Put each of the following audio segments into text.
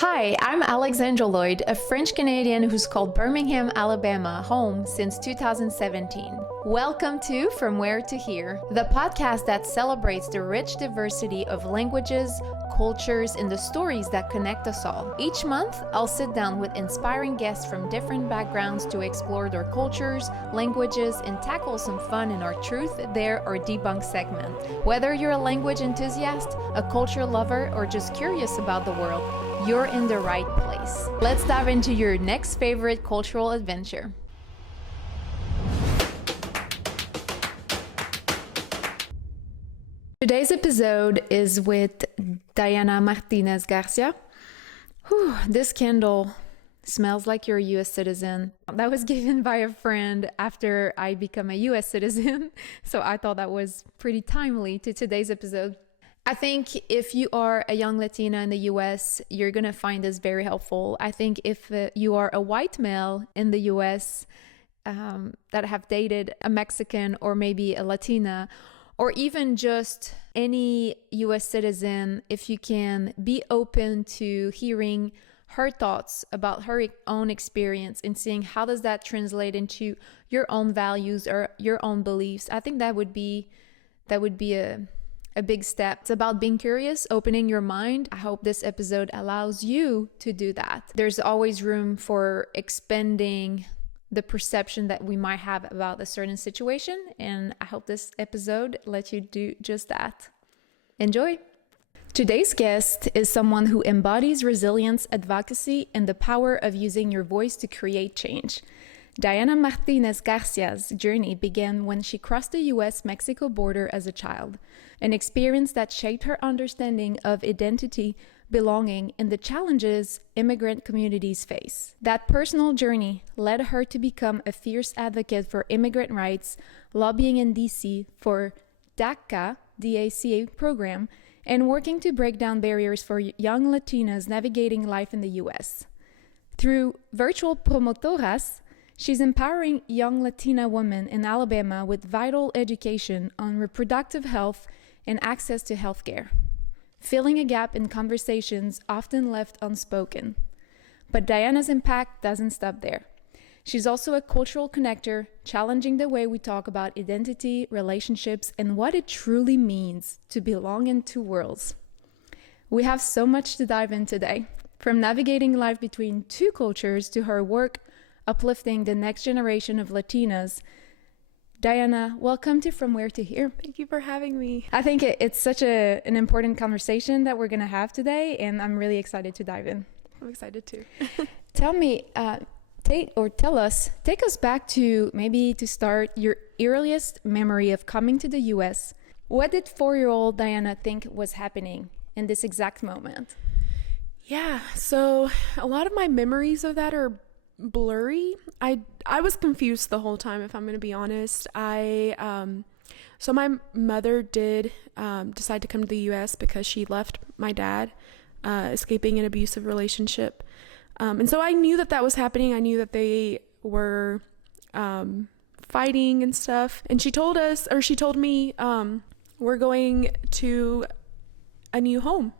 Hi, I'm Alexandra Lloyd, a French Canadian who's called Birmingham, Alabama home since 2017. Welcome to From Where to Here, the podcast that celebrates the rich diversity of languages, cultures, and the stories that connect us all. Each month, I'll sit down with inspiring guests from different backgrounds to explore their cultures, languages, and tackle some fun in our Truth, Dare, or Debunk segment. Whether you're a language enthusiast, a culture lover, or just curious about the world, you're in the right place. Let's dive into your next favorite cultural adventure. Today's episode is with Diana Martínez García. This candle smells like you're a U.S. citizen. That was given by a friend after I become a U.S. citizen, so I thought that was pretty timely to today's episode. I think if you are a young Latina in the US, you're going to find this very helpful. I think if you are a white male in the US that have dated a Mexican or maybe a Latina, or even just any US citizen, if you can be open to hearing her thoughts about her own experience and seeing how does that translate into your own values or your own beliefs, I think that would be a big step. It's about being curious, opening your mind. I hope this episode allows you to do that. There's always room for expanding the perception that we might have about a certain situation, and I hope this episode lets you do just that. Enjoy! Today's guest is someone who embodies resilience, advocacy, and the power of using your voice to create change. Diana Martínez García's journey began when she crossed the U.S. Mexico border as a child, an experience that shaped her understanding of identity, belonging, and the challenges immigrant communities face. That personal journey led her to become a fierce advocate for immigrant rights, lobbying in D.C. for DACA, DACA program, and working to break down barriers for young Latinas navigating life in the U.S. Through Virtual Promotoras, she's empowering young Latina women in Alabama with vital education on reproductive health and access to healthcare, filling a gap in conversations often left unspoken. But Diana's impact doesn't stop there. She's also a cultural connector, challenging the way we talk about identity, relationships, and what it truly means to belong in two worlds. We have so much to dive in today, from navigating life between two cultures to her work uplifting the next generation of Latinas. Diana, welcome to From Where to Here. Thank you for having me. I think it's such an important conversation that we're going to have today, and I'm really excited to dive in. I'm excited too. Tell me, take us back to maybe to start your earliest memory of coming to the U.S. What did 4-year-old Diana think was happening in this exact moment? Yeah, so a lot of my memories of that are blurry. I was confused the whole time, if I'm going to be honest. So my mother did decide to come to the U.S. because she left my dad, escaping an abusive relationship. And so I knew that was happening. I knew that they were fighting and stuff. And she told me, we're going to a new home.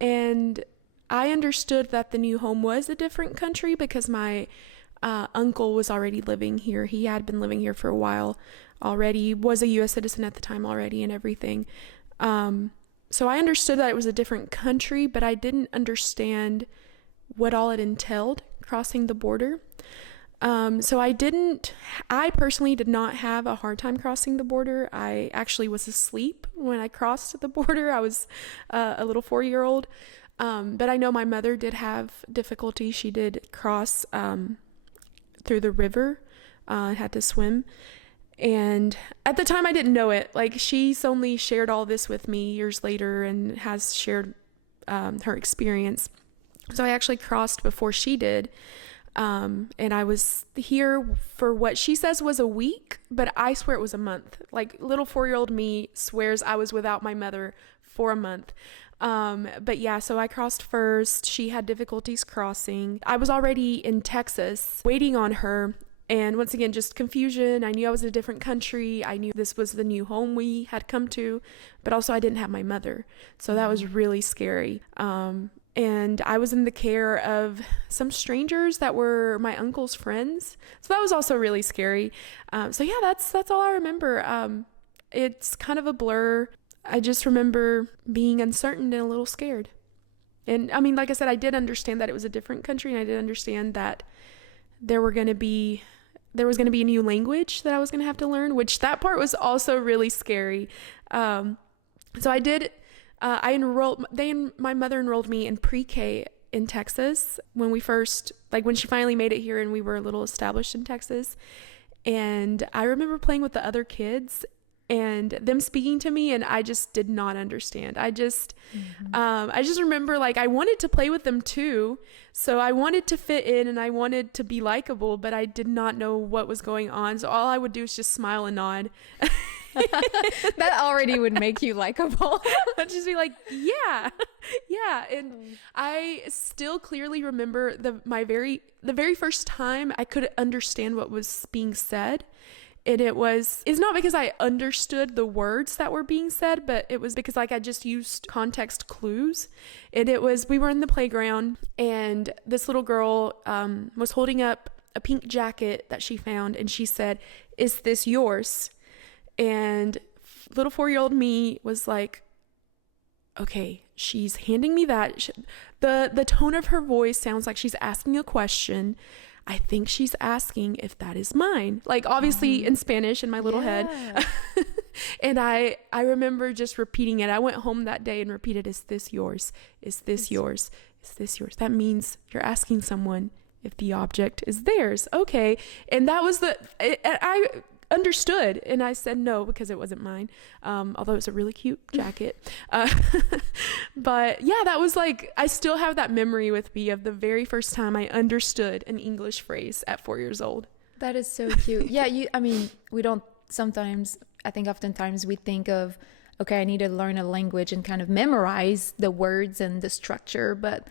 And I understood that the new home was a different country because my uncle was already living here. He had been living here for a while already, was a U.S. citizen at the time already and everything. So I understood that it was a different country, but I didn't understand what all it entailed crossing the border. So I personally did not have a hard time crossing the border. I actually was asleep when I crossed the border. I was a little 4-year-old. But I know my mother did have difficulty. She did cross through the river, had to swim. And at the time I didn't know it. Like, she's only shared all this with me years later and has shared her experience. So I actually crossed before she did. And I was here for what she says was a week, but I swear it was a month. Like, little 4-year-old me swears I was without my mother for a month. But yeah, so I crossed first. She had difficulties crossing. I was already in Texas waiting on her. And once again, just confusion. I knew I was in a different country. I knew this was the new home we had come to, but also I didn't have my mother. So that was really scary. and I was in the care of some strangers that were my uncle's friends. So that was also really scary. So yeah, that's all I remember. It's kind of a blur. I just remember being uncertain and a little scared. And I mean, like I said, I did understand that it was a different country, and I did understand that there was going to be a new language that I was going to have to learn, which that part was also really scary. So I did, my mother enrolled me in pre-K in Texas when when she finally made it here and we were a little established in Texas. And I remember playing with the other kids and them speaking to me, and I just did not understand. I just remember I wanted to play with them too. So I wanted to fit in and I wanted to be likable, but I did not know what was going on. So all I would do is just smile and nod. That already would make you likable. I'd just be like, yeah. And I still clearly remember the very first time I could understand what was being said. And it's not because I understood the words that were being said, but it was because I just used context clues. And we were in the playground, and this little girl was holding up a pink jacket that she found, and she said, "Is this yours?" And little 4-year-old me was like, okay, she's handing me that. The tone of her voice sounds like she's asking a question. I think she's asking if that is mine. Obviously in Spanish in my little head. And I remember just repeating it. I went home that day and repeated, "Is this yours? Is this yours? Is this yours?" That means you're asking someone if the object is theirs. Okay. And that was I understood, and I said no because it wasn't mine, although it's a really cute jacket. But yeah, that was I still have that memory with me of the very first time I understood an English phrase at 4 years old. That is so cute. Yeah, we don't sometimes, I think oftentimes we think of, okay, I need to learn a language and kind of memorize the words and the structure, but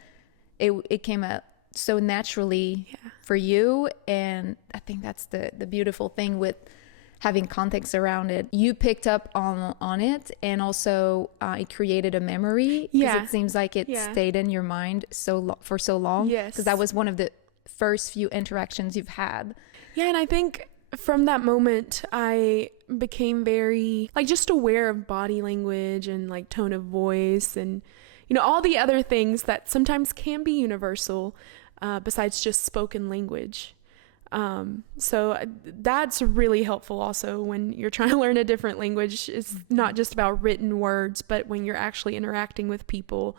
it came out so naturally for you. And I think that's the beautiful thing with having context around it. You picked up on it, and also it created a memory, because it seems like it stayed in your mind for so long. Yes, because that was one of the first few interactions you've had. Yeah, and I think from that moment I became very just aware of body language and tone of voice, and all the other things that sometimes can be universal besides just spoken language. So that's really helpful also when you're trying to learn a different language. It's not just about written words, but when you're actually interacting with people,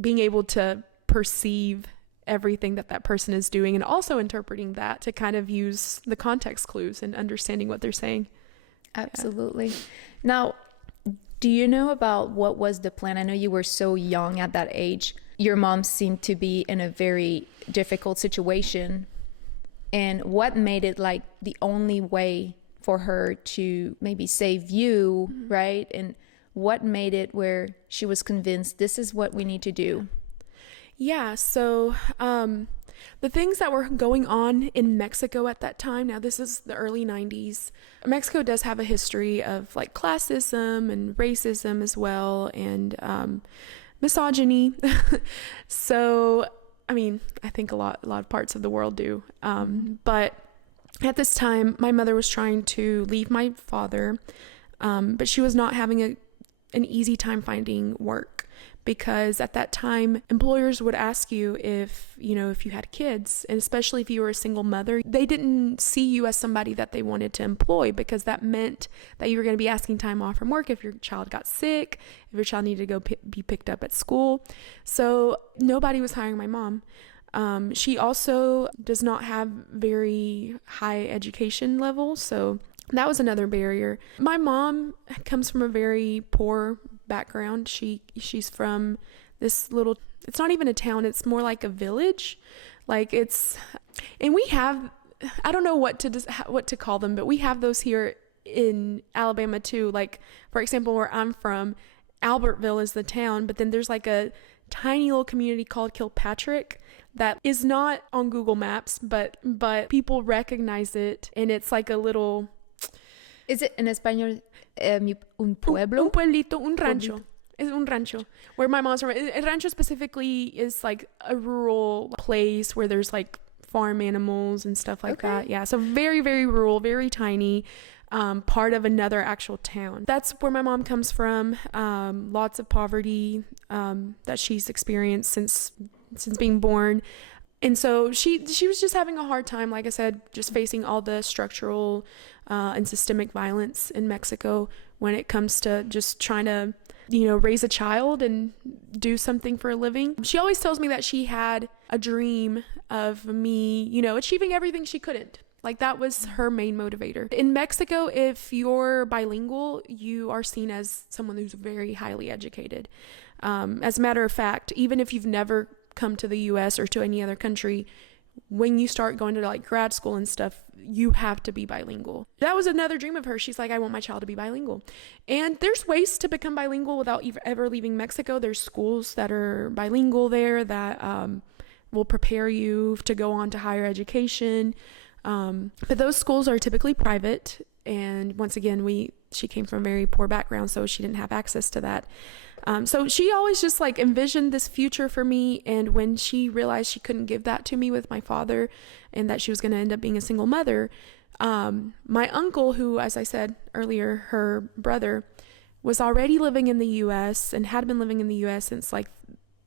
being able to perceive everything that person is doing, and also interpreting that to kind of use the context clues and understanding what they're saying. Absolutely. Now, do you know about what was the plan? I know you were so young at that age. Your mom seemed to be in a very difficult situation. And what made it the only way for her to maybe save you, right? And what made it where she was convinced this is what we need to do? Yeah, so the things that were going on in Mexico at that time, now this is the early 90s. Mexico does have a history of classism and racism as well, and misogyny. So I think a lot of parts of the world do. But at this time, my mother was trying to leave my father, but she was not having an easy time finding work, because at that time, employers would ask you if you had kids, and especially if you were a single mother, they didn't see you as somebody that they wanted to employ, because that meant that you were going to be asking time off from work if your child got sick, if your child needed to go be picked up at school. So nobody was hiring my mom. She also does not have very high education level, so that was another barrier. My mom comes from a very poor background. She's from this little, it's not even a town, it's more like a village. And we have, I don't know what to call them, but we have those here in Alabama too. For example, where I'm from, Albertville is the town, but then there's a tiny little community called Kilpatrick that is not on Google Maps, but people recognize it, and it's a little... Is it in Español un pueblo? Un pueblito, un rancho. Es un rancho where my mom's from. A rancho specifically is like a rural place where there's like farm animals and stuff like that. Yeah, so very, very rural, very tiny, part of another actual town. That's where my mom comes from. Lots of poverty that she's experienced since being born. And so she was just having a hard time, like I said, just facing all the structural and systemic violence in Mexico when it comes to just trying to, raise a child and do something for a living. She always tells me that she had a dream of me, achieving everything she couldn't. Like that was her main motivator. In Mexico, if you're bilingual, you are seen as someone who's very highly educated. As a matter of fact, even if you've never come to the US or to any other country, when you start going to like grad school and stuff, you have to be bilingual. That was another dream of hers. She's like, I want my child to be bilingual. And there's ways to become bilingual without ever leaving Mexico. There's schools that are bilingual there that will prepare you to go on to higher education. But those schools are typically private. And once again, she came from a very poor background, so she didn't have access to that. So she always just like envisioned this future for me. And when she realized she couldn't give that to me with my father and that she was going to end up being a single mother, my uncle, who, as I said earlier, her brother, was already living in the US and had been living in the US since like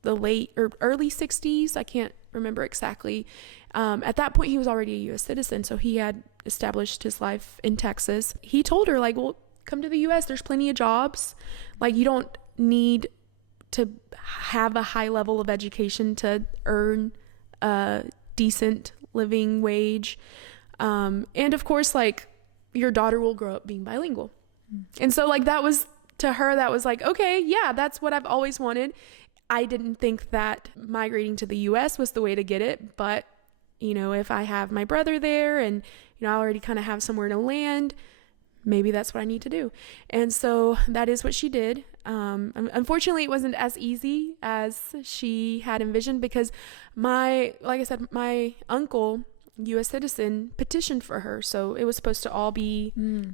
the late or early 60s. I can't remember exactly. At that point, he was already a US citizen. So he had established his life in Texas. He told her like, well, come to the US. There's plenty of jobs. Like you don't need to have a high level of education to earn a decent living wage. And of course, like your daughter will grow up being bilingual. And so like that was, to her, that was like, okay, yeah, that's what I've always wanted. I didn't think that migrating to the US was the way to get it. But, if I have my brother there and, I already kind of have somewhere to land, maybe that's what I need to do. And so that is what she did. Unfortunately, it wasn't as easy as she had envisioned because like I said, my uncle, U.S. citizen, petitioned for her. So it was supposed to all be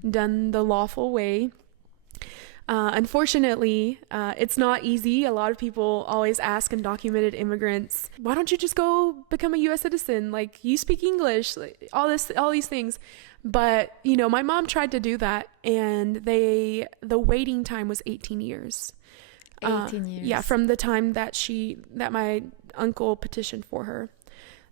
done the lawful way. Unfortunately, it's not easy. A lot of people always ask undocumented immigrants, why don't you just go become a U.S. citizen? Like, you speak English, like, all these things. But, my mom tried to do that, and the waiting time was 18 years. 18 years. Yeah, from the time that my uncle petitioned for her.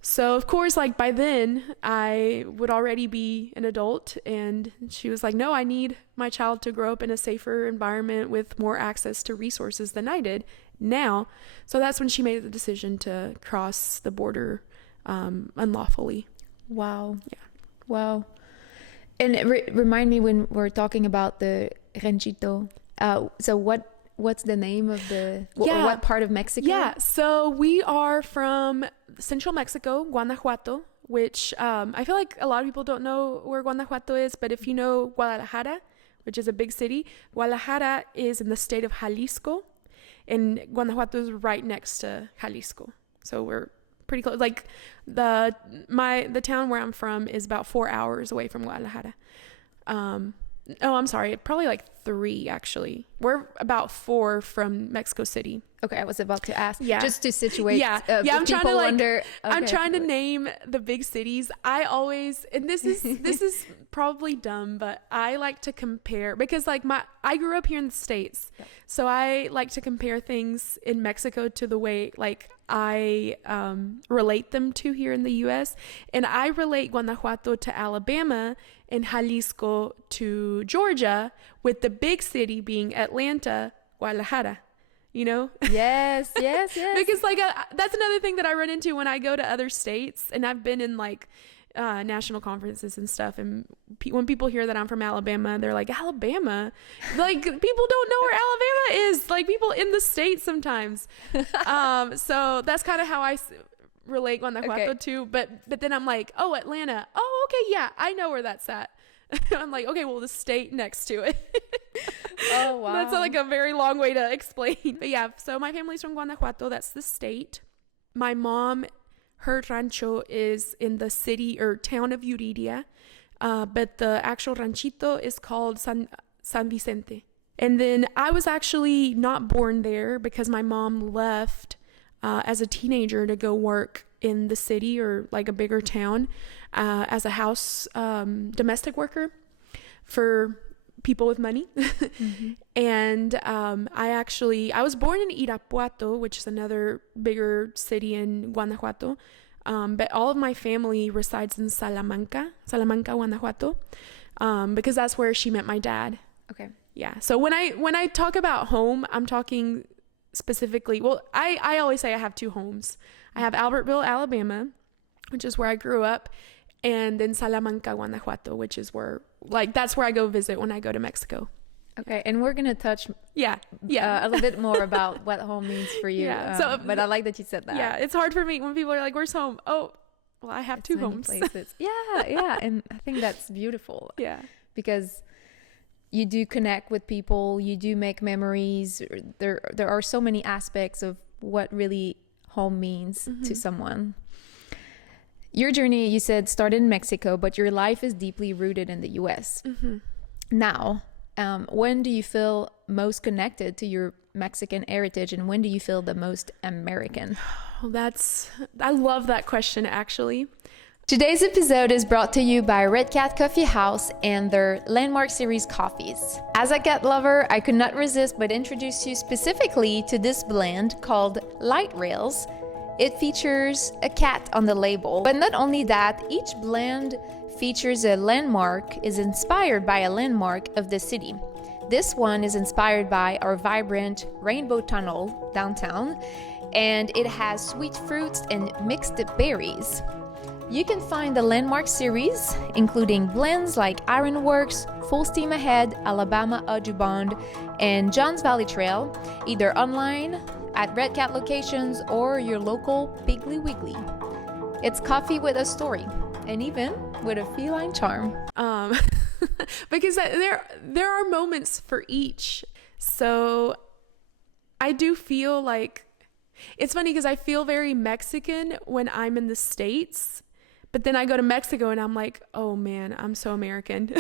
So, of course, like by then I would already be an adult, and she was like, no, I need my child to grow up in a safer environment with more access to resources than I did now. So that's when she made the decision to cross the border unlawfully. Wow. Yeah. Wow. And remind me when we're talking about the ranchito. So what's the name of what part of Mexico? Yeah, so we are from central Mexico, Guanajuato, which I feel like a lot of people don't know where Guanajuato is, but if you know Guadalajara, which is a big city, Guadalajara is in the state of Jalisco, and Guanajuato is right next to Jalisco. So we're pretty close. Like the town where I'm from is about 4 hours away from Guadalajara. I'm sorry, probably like 3 actually. We're about 4 from Mexico City. Okay, I was about to ask. Yeah, just to situate. I'm trying to wonder. Okay. I'm trying to name the big cities. I always, and this is probably dumb, but I like to compare because like I grew up here in the States, so I like to compare things in Mexico to the way like I relate them to here in the U.S. And I relate Guanajuato to Alabama and Jalisco to Georgia, with the big city being Atlanta, Guadalajara. Yes. Because like that's another thing that I run into when I go to other states, and I've been in like national conferences and stuff, and when people hear that I'm from Alabama, they're like, Alabama? Like, people don't know where Alabama is, like people in the States sometimes. So that's kind of how I relate Guanajuato to, but then I'm like, oh, Atlanta, oh, okay, yeah, I know where that's at. I'm like, okay, well, the state next to it. Oh, wow. That's like a very long way to explain. But yeah, so my family's from Guanajuato. That's the state. My mom, her rancho is in the city or town of Yuriria, but the actual ranchito is called San Vicente. And then I was actually not born there because my mom left as a teenager to go work in the city or like a bigger town as a house domestic worker for people with money. And I was born in Irapuato, which is another bigger city in Guanajuato. But all of my family resides in Salamanca, Guanajuato, because that's where she met my dad. Okay. Yeah. So when I talk about home, I'm talking specifically, well, I always say I have two homes. I have Albertville, Alabama, which is where I grew up, and then Salamanca, Guanajuato, which is where, like, that's where I go visit when I go to Mexico. Okay, and we're gonna touch a little bit more about what home means for you. But I like that you said that. Yeah, it's hard for me when people are like, "Where's home?" Oh, well, I have two homes. Places. Yeah, and I think that's beautiful. Yeah, because you do connect with people, you do make memories. There are so many aspects of what really home means to someone. Your journey, you said, started in Mexico, but your life is deeply rooted in the U.S. Now, when do you feel most connected to your Mexican heritage, and when do you feel the most American? I love that question, actually. Today's episode is brought to you by Red Cat Coffee House and their Landmark Series coffees. As a cat lover, I could not resist but introduce you specifically to this blend called Light Rails. It features a cat on the label, but not only that, each blend features a landmark, is inspired by a landmark of the city. This one is inspired by our vibrant Rainbow Tunnel downtown, and it has sweet fruits and mixed berries. You can find the Landmark series, including blends like Ironworks, Full Steam Ahead, Alabama Audubon, and John's Valley Trail, either online, at Red Cat locations, or your local Piggly Wiggly. It's coffee with a story, and even with a feline charm. Because there are moments for each. So I do feel like, it's funny because I feel very Mexican when I'm in the States, but then I go to Mexico and I'm like, oh man, I'm so American.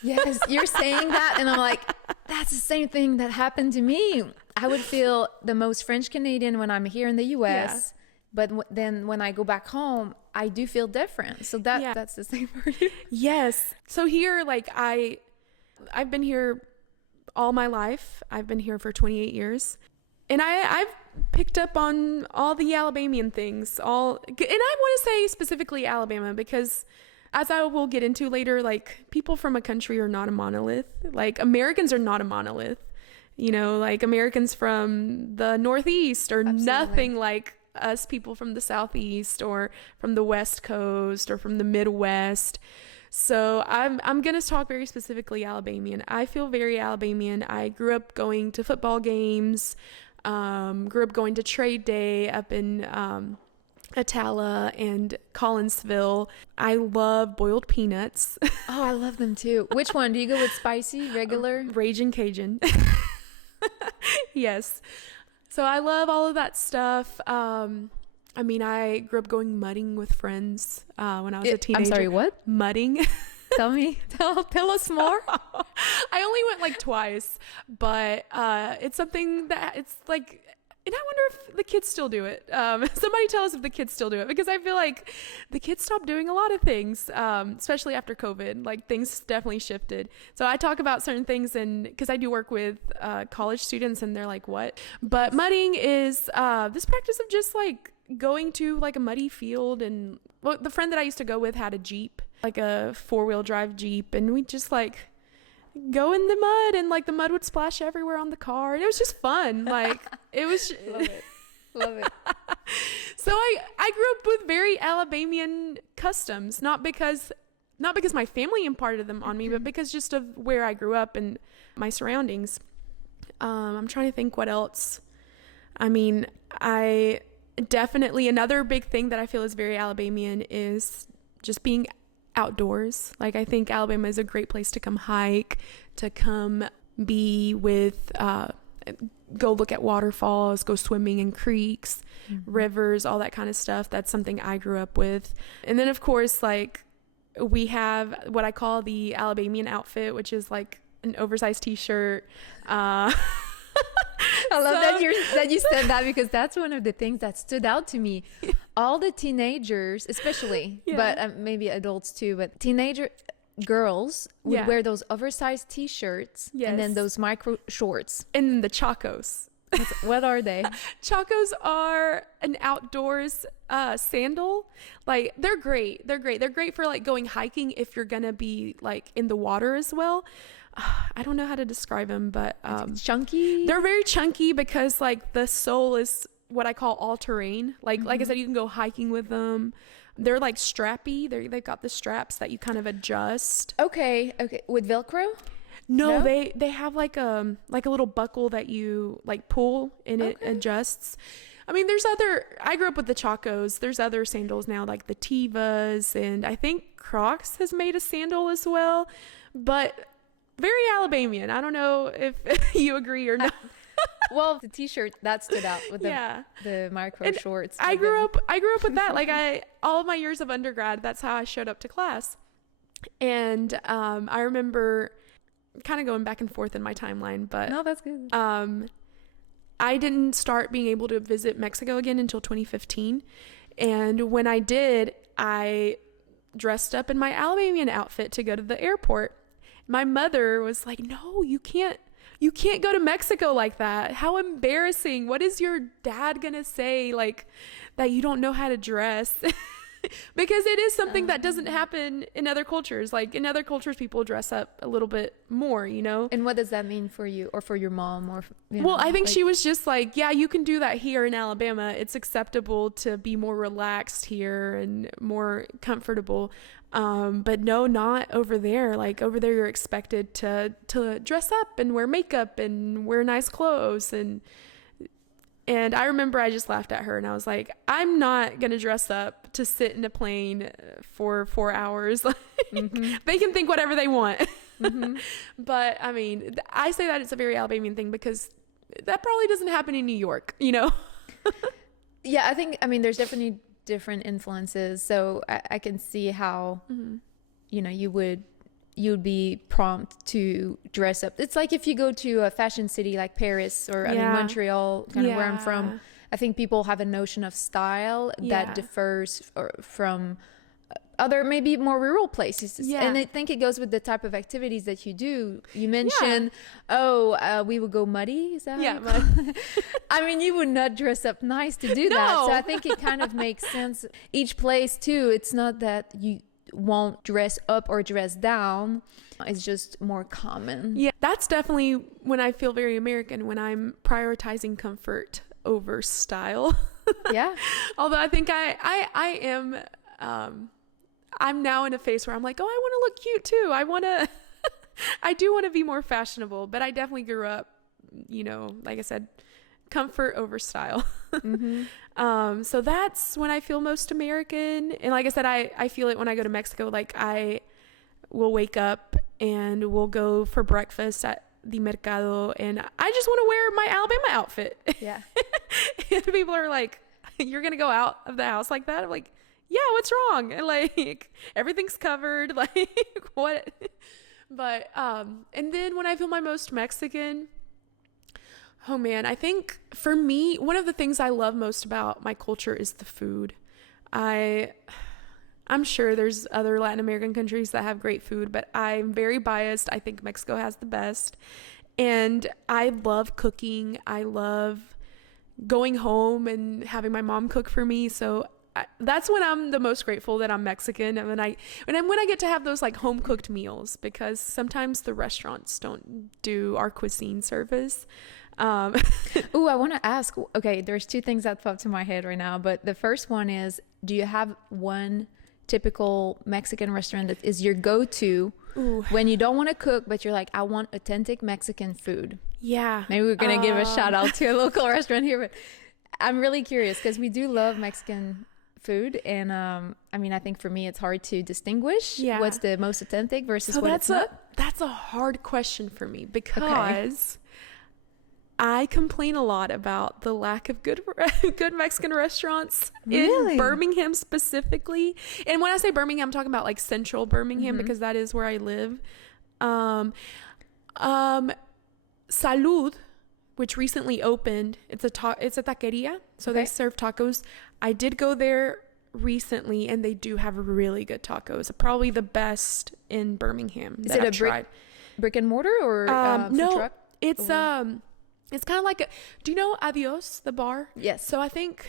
Yes, you're saying that, and I'm like, that's the same thing that happened to me. I would feel the most French Canadian when I'm here in the U.S., but then when I go back home, I do feel different. So that's the same for you. Yes. So here, like, I've been here all my life. I've been here for 28 years. And I've picked up on all the Alabamian things. And I want to say specifically Alabama because, as I will get into later, like, people from a country are not a monolith. Like, Americans are not a monolith. You know, like, Americans from the Northeast are nothing like us people from the Southeast or from the West Coast or from the Midwest. So I'm going to talk very specifically Alabamian. I feel very Alabamian. I grew up going to football games, grew up going to trade day up in Atala and Collinsville. I love boiled peanuts. Oh, I love them too. Which one? Do you go with spicy, regular? Ragin' Cajun. Yes. So I love all of that stuff. I mean, I grew up going mudding with friends when I was a teenager. I'm sorry, what? Mudding. Tell us more. I only went like twice, but it's something that it's like, and I wonder if the kids still do it. Somebody tell us if the kids still do it, because I feel like the kids stopped doing a lot of things, especially after COVID. Like, things definitely shifted. So I talk about certain things, and because I do work with college students, and they're like, "What?" But mudding is this practice of just like going to like a muddy field, and well, the friend that I used to go with had a Jeep, like a 4-wheel drive Jeep, and we just like go in the mud, and like the mud would splash everywhere on the car, and it was just fun. Like, it was love it. So I grew up with very Alabamian customs, not because my family imparted them on me, but because just of where I grew up and my surroundings. I'm trying to think what else. I mean, I definitely, another big thing that I feel is very Alabamian is just being outdoors. Like, I think Alabama is a great place to come hike, to come be with, go look at waterfalls, go swimming in creeks, rivers, all that kind of stuff. That's something I grew up with. And then, of course, like, we have what I call the Alabamian outfit, which is like an oversized t-shirt. I love that you said that, because that's one of the things that stood out to me. All the teenagers, especially, but maybe adults too, but teenager girls would wear those oversized t-shirts and then those micro shorts. And the chacos. What are they? Chacos are an outdoors sandal. Like, they're great. They're great for like going hiking if you're gonna be like in the water as well. I don't know how to describe them, but chunky. They're very chunky because like the sole is what I call all terrain. Like I said, you can go hiking with them. They're like strappy. They've got the straps that you kind of adjust. Okay. With Velcro? No, they have like a little buckle that you like pull and it adjusts. I mean, I grew up with the Chacos. There's other sandals now, like the Tivas, and I think Crocs has made a sandal as well, but very Alabamian. I don't know if you agree or not. Well, the t-shirt that stood out with the micro and shorts. I grew up with that. Like all of my years of undergrad, that's how I showed up to class. And I remember kind of going back and forth in my timeline, but no, that's good. I didn't start being able to visit Mexico again until 2015. And when I did, I dressed up in my Alabamian outfit to go to the airport. My mother was like, "No, you can't go to Mexico like that. How embarrassing. What is your dad going to say, like, that you don't know how to dress?" Because it is something that doesn't happen in other cultures. Like, in other cultures, people dress up a little bit more, you know? And what does that mean for you or for your mom? Or well, I think she was just like, yeah, you can do that here in Alabama. It's acceptable to be more relaxed here and more comfortable. But no, not over there. Like, over there, you're expected to dress up and wear makeup and wear nice clothes. And I remember I just laughed at her and I was like, I'm not going to dress up to sit in a plane for 4 hours. They can think whatever they want. But I mean, I say that it's a very Alabamian thing because that probably doesn't happen in New York, you know? Yeah, I mean, there's definitely different influences. So I can see how, you know, you'd be prompt to dress up. It's like if you go to a fashion city like Paris or I mean Montreal, kind of where I'm from. I think people have a notion of style that differs from other maybe more rural places. And I think it goes with the type of activities that you do. You mentioned, we would go muddy. Is that how I mean, you would not dress up nice to do that. So I think it kind of makes sense. Each place too, it's not that you won't dress up or dress down. It's just more common. Yeah, that's definitely when I feel very American, when I'm prioritizing comfort over style. Yeah. Although I think I am I'm now in a phase where I'm like, oh, I want to look cute too. I do want to be more fashionable, but I definitely grew up, you know, like I said, comfort over style. So that's when I feel most American. And like I said, I feel it when I go to Mexico. Like, I will wake up and we'll go for breakfast at the mercado and I just want to wear my Alabama outfit. Yeah. And people are like, you're going to go out of the house like that? I'm like, yeah, what's wrong? And like, everything's covered. Like, what? But, and then when I feel my most Mexican, oh man, I think for me, one of the things I love most about my culture is the food. I'm sure there's other Latin American countries that have great food, but I'm very biased. I think Mexico has the best. And I love cooking. I love going home and having my mom cook for me. So that's when I'm the most grateful that I'm Mexican. And when I get to have those like home cooked meals, because sometimes the restaurants don't do our cuisine service. I want to ask, okay, there's two things that pop to my head right now, but the first one is, do you have one typical Mexican restaurant that is your go-to when you don't want to cook, but you're like, I want authentic Mexican food? Yeah. Maybe we're going to give a shout out to a local restaurant here, but I'm really curious because we do love Mexican food. And I mean, I think for me, it's hard to distinguish what's the most authentic versus what it's not. That's a hard question for me because I complain a lot about the lack of good Mexican restaurants in Birmingham specifically. And when I say Birmingham, I'm talking about like central Birmingham because that is where I live. Salud, which recently opened, it's a taqueria, so they serve tacos. I did go there recently, and they do have really good tacos. Probably the best in Birmingham. Is it a brick and mortar or no? Truck? It's kind of like do you know Adios, the bar? Yes. So I think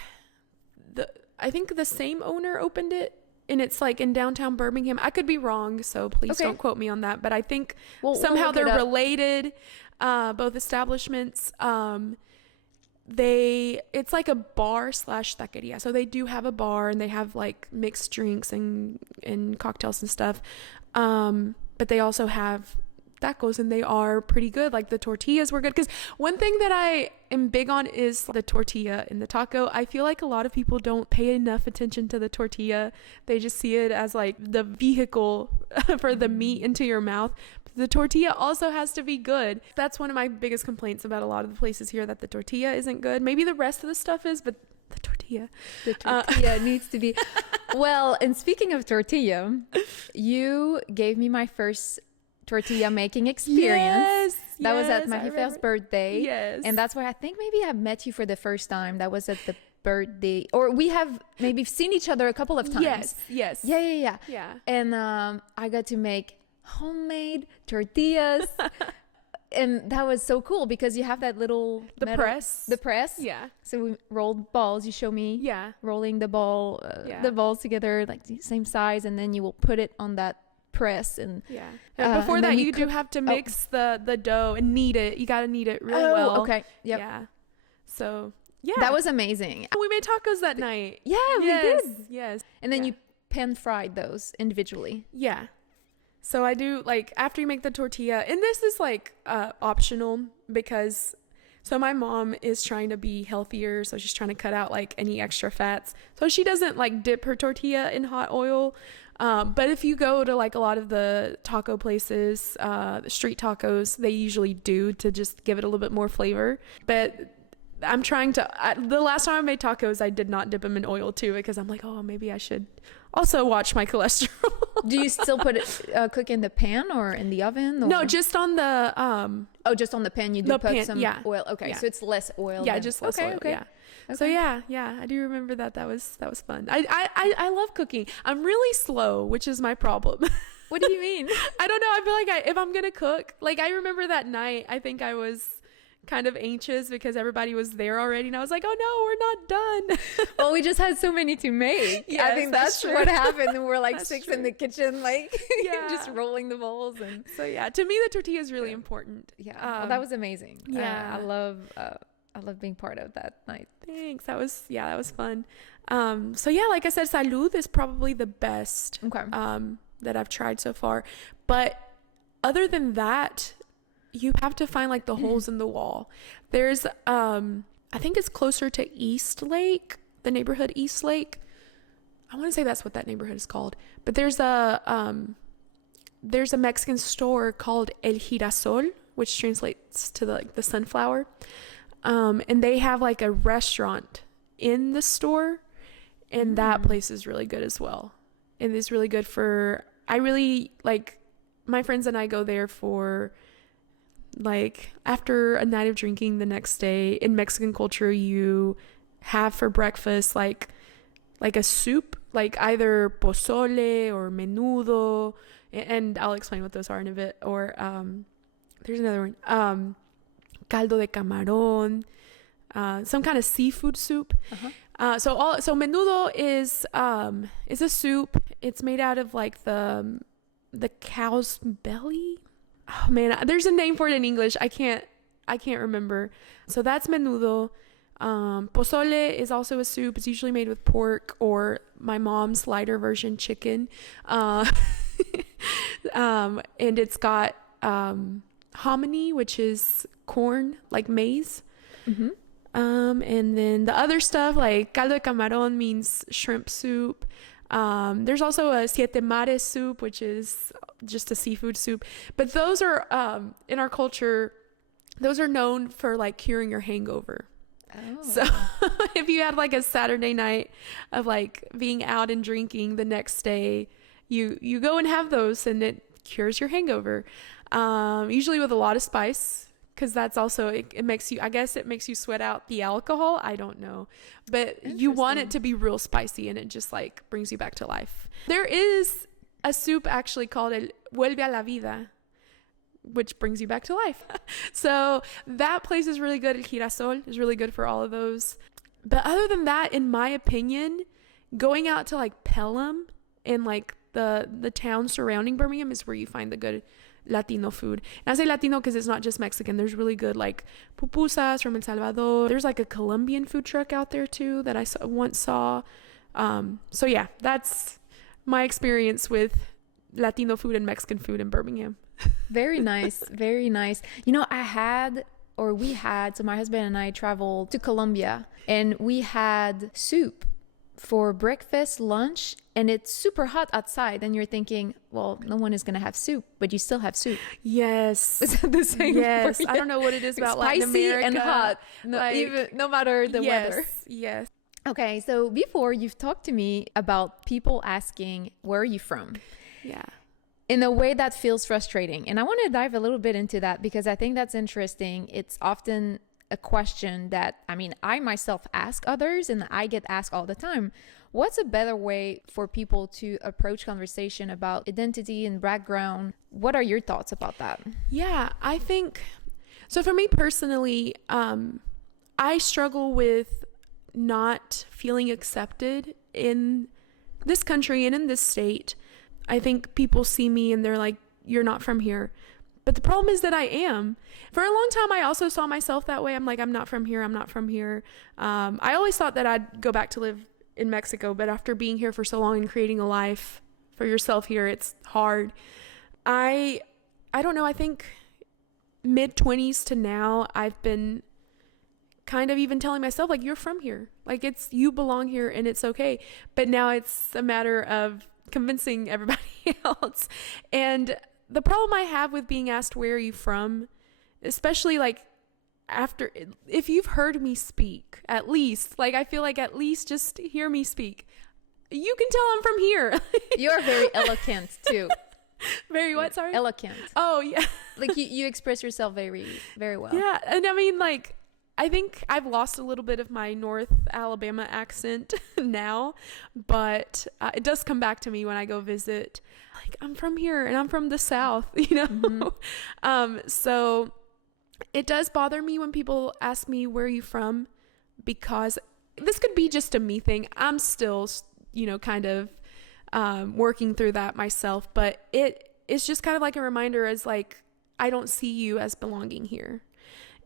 the same owner opened it, and it's like in downtown Birmingham. I could be wrong, so please don't quote me on that. But I think somehow they're related, both establishments. It's like a bar / taqueria. So they do have a bar, and they have like mixed drinks and cocktails and stuff. But they also have tacos, and they are pretty good. Like the tortillas were good, because one thing that I am big on is the tortilla in the taco. I feel like a lot of people don't pay enough attention to the tortilla. They just see it as like the vehicle for the meat into your mouth. The tortilla also has to be good. That's one of my biggest complaints about a lot of the places here, that the tortilla isn't good. Maybe the rest of the stuff is, but the tortilla needs to be. Well, and speaking of tortilla, you gave me my first tortilla making experience. That was at Marifel's birthday. Yes. And that's where I think maybe I met you for the first time. That was at the birthday, or we have maybe seen each other a couple of times. Yes. Yeah. And I got to make homemade tortillas. And that was so cool, because you have that little the press. Yeah. So we rolled balls. You show me rolling the balls together, like the same size, and then you will put it on that press. And before that, you do have to mix the dough and knead it. You got to knead it really well. Okay. Yep. Yeah. So that was amazing. We made tacos that night. Yeah, we did. Yes. And then you pan fried those individually. Yeah. So I do, like, after you make the tortilla, and this is like optional, because so my mom is trying to be healthier, so she's trying to cut out like any extra fats, so she doesn't like dip her tortilla in hot oil. But if you go to like a lot of the taco places, the street tacos, they usually do, to just give it a little bit more flavor. But I'm trying to, the last time I made tacos, I did not dip them in oil too, because I'm like, oh, maybe I should also watch my cholesterol. Do you still put it cook in the pan or in the oven? Or? No, just on the just on the pan. You do put some oil. Okay, so it's less oil. Yeah, just less oil. Okay. Yeah. Okay. So yeah, I do remember that. That was fun. I love cooking. I'm really slow, which is my problem. What do you mean? I don't know. I feel like if I'm gonna cook, like I remember that night, I think I was kind of anxious because everybody was there already, and I was like, oh no, we're not done. Well, we just had so many to make. Yes, I think that's what happened, and we're like six true. In the kitchen, like just rolling the bowls. And so to me the tortilla is really important. Well, that was amazing. I love being part of that night. Thanks. That was fun. So like I said, Salud is probably the best that I've tried so far, but other than that, you have to find like the holes in the wall. There's I think it's closer to East Lake, the neighborhood East Lake. I want to say that's what that neighborhood is called. But there's a Mexican store called El Girasol, which translates to the sunflower. And they have like a restaurant in the store, and that place is really good as well. And it's really good I really like, my friends and I go there for like after a night of drinking the next day. In Mexican culture, you have for breakfast like a soup, like either pozole or menudo, and I'll explain what those are in a bit. Or there's another one, caldo de camarón, some kind of seafood soup. So menudo is a soup. It's made out of like the cow's belly. Oh man, there's a name for it in English. I can't remember. So that's menudo. Pozole is also a soup. It's usually made with pork, or my mom's lighter version, chicken. And it's got hominy, which is corn, like maize. And then the other stuff like caldo de camarón means shrimp soup. There's also a siete mares soup, which is just a seafood soup. But those are in our culture, those are known for like curing your hangover. So if you had like a Saturday night of like being out and drinking, the next day you go and have those, and it cures your hangover. usually with a lot of spice, because that's also, it makes you, I guess it makes you sweat out the alcohol. I don't know, but you want it to be real spicy, and it just like brings you back to life. There is a soup actually called el vuelve a la vida, which brings you back to life. So that place is really good. El Girasol is really good for all of those. But other than that, in my opinion, going out to like Pelham and like the town surrounding Birmingham is where you find the good Latino food. And I say Latino because it's not just Mexican. There's really good like pupusas from El Salvador. There's like a Colombian food truck out there too that I once saw. So yeah, that's my experience with Latino food and Mexican food in Birmingham. Very nice. Very nice. You know, so my husband and I traveled to Colombia, and we had soup for breakfast, lunch, and it's super hot outside, and you're thinking, well, no one is going to have soup, but you still have soup. Yes. Is that the same? Yes. I don't know what it is about Latin America. And hot, no matter the weather. Yes. Okay, so before, you've talked to me about people asking, where are you from? Yeah. In a way that feels frustrating. And I want to dive a little bit into that because I think that's interesting. It's often a question that, I myself ask others, and I get asked all the time. What's a better way for people to approach conversation about identity and background? What are your thoughts about that? Yeah, I think, so for me personally, I struggle with not feeling accepted in this country and in this state. I think people see me and they're like, you're not from here. But the problem is that I am. For a long time, I also saw myself that way. I'm like, I'm not from here. I'm not from here. I always thought that I'd go back to live in Mexico. But after being here for so long and creating a life for yourself here, it's hard. I don't know. I think mid-20s to now, I've been kind of even telling myself, like, you're from here. Like, you belong here and it's okay. But now it's a matter of convincing everybody else. And the problem I have with being asked, where are you from, especially like if you've heard me speak, at least, like, I feel like at least just hear me speak, you can tell I'm from here. You're very eloquent too. Very what? Sorry? Eloquent. Oh yeah. Like you express yourself very, very well. Yeah. And like, I think I've lost a little bit of my North Alabama accent now, but it does come back to me when I go visit. Like, I'm from here and I'm from the South, Mm-hmm. So it does bother me when people ask me, where are you from? Because this could be just a me thing. I'm still, kind of working through that myself, but it's just kind of like a reminder as like, I don't see you as belonging here.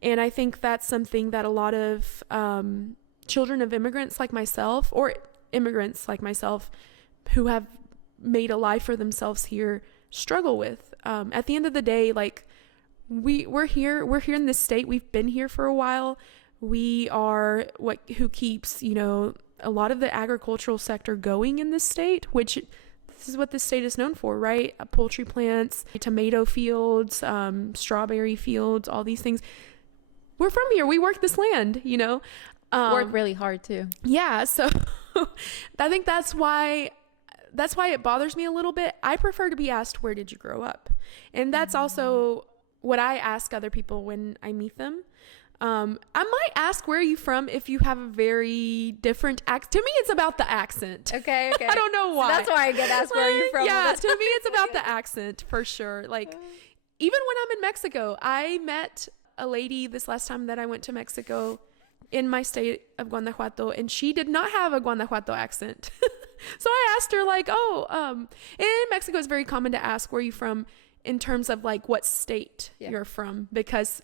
And I think that's something that a lot of children of immigrants like myself, or immigrants like myself who have made a life for themselves here, struggle with. At the end of the day, like, we're here in this state. We've been here for a while. We are who keeps, a lot of the agricultural sector going in this state, which this is what this state is known for, right? Poultry plants, tomato fields, strawberry fields, all these things. We're from here. We work this land, work really hard too. Yeah. So I think that's why it bothers me a little bit. I prefer to be asked, where did you grow up? And that's also what I ask other people when I meet them. I might ask, where are you from, if you have a very different accent. To me, it's about the accent. Okay. I don't know why. So that's why I get asked, where are you from? Yeah, to me, it's about the accent for sure. Like, even when I'm in Mexico, I met a lady this last time that I went to Mexico in my state of Guanajuato, and she did not have a Guanajuato accent. So I asked her, like, in Mexico, it's very common to ask, where are you from, in terms of like what state you're from, because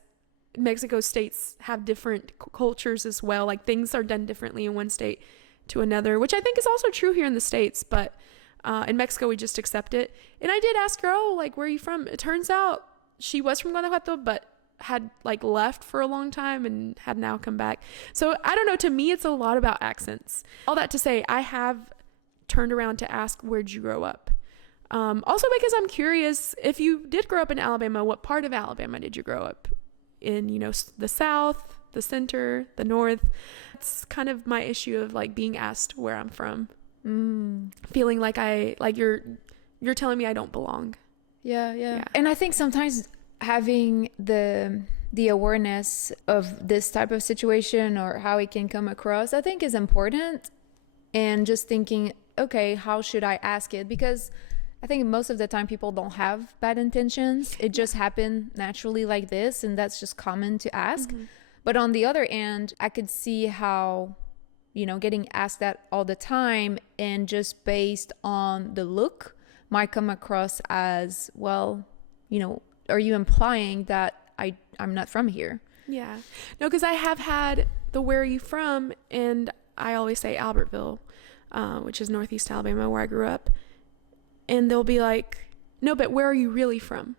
Mexico states have different cultures as well. Like, things are done differently in one state to another, which I think is also true here in the States, but in Mexico, we just accept it. And I did ask her, like, where are you from? It turns out she was from Guanajuato, but had like left for a long time and had now come back. So I don't know, to me, it's a lot about accents. All that to say, I have turned around to ask, where'd you grow up? Also because I'm curious, if you did grow up in Alabama, what part of Alabama did you grow up in? The South, the center, the North? It's kind of my issue of like being asked where I'm from. Feeling like you're telling me I don't belong. Yeah. And I think sometimes having the awareness of this type of situation or how it can come across, I think is important. And just thinking, okay, how should I ask it? Because I think most of the time people don't have bad intentions. It just happened naturally like this, and that's just common to ask. But on the other end, I could see how, getting asked that all the time and just based on the look might come across as, well, are you implying that I'm not from here? Yeah. No, because I have had the where are you from, and I always say Albertville, which is Northeast Alabama, where I grew up. And they'll be like, no, but where are you really from?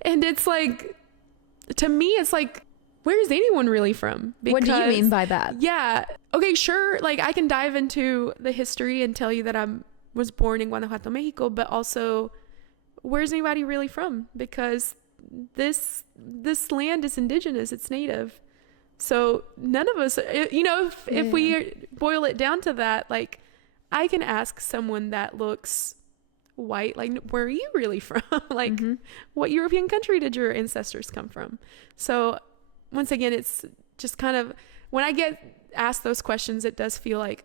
And it's like, to me, it's like, where is anyone really from? Because, what do you mean by that? Yeah. Okay, sure. Like, I can dive into the history and tell you that I was born in Guanajuato, Mexico, but also, where's anybody really from? Because this land is indigenous. It's native. So none of us, if we boil it down to that, like, I can ask someone that looks white, like, where are you really from? Like, what European country did your ancestors come from? So once again, it's just kind of, when I get asked those questions, it does feel like,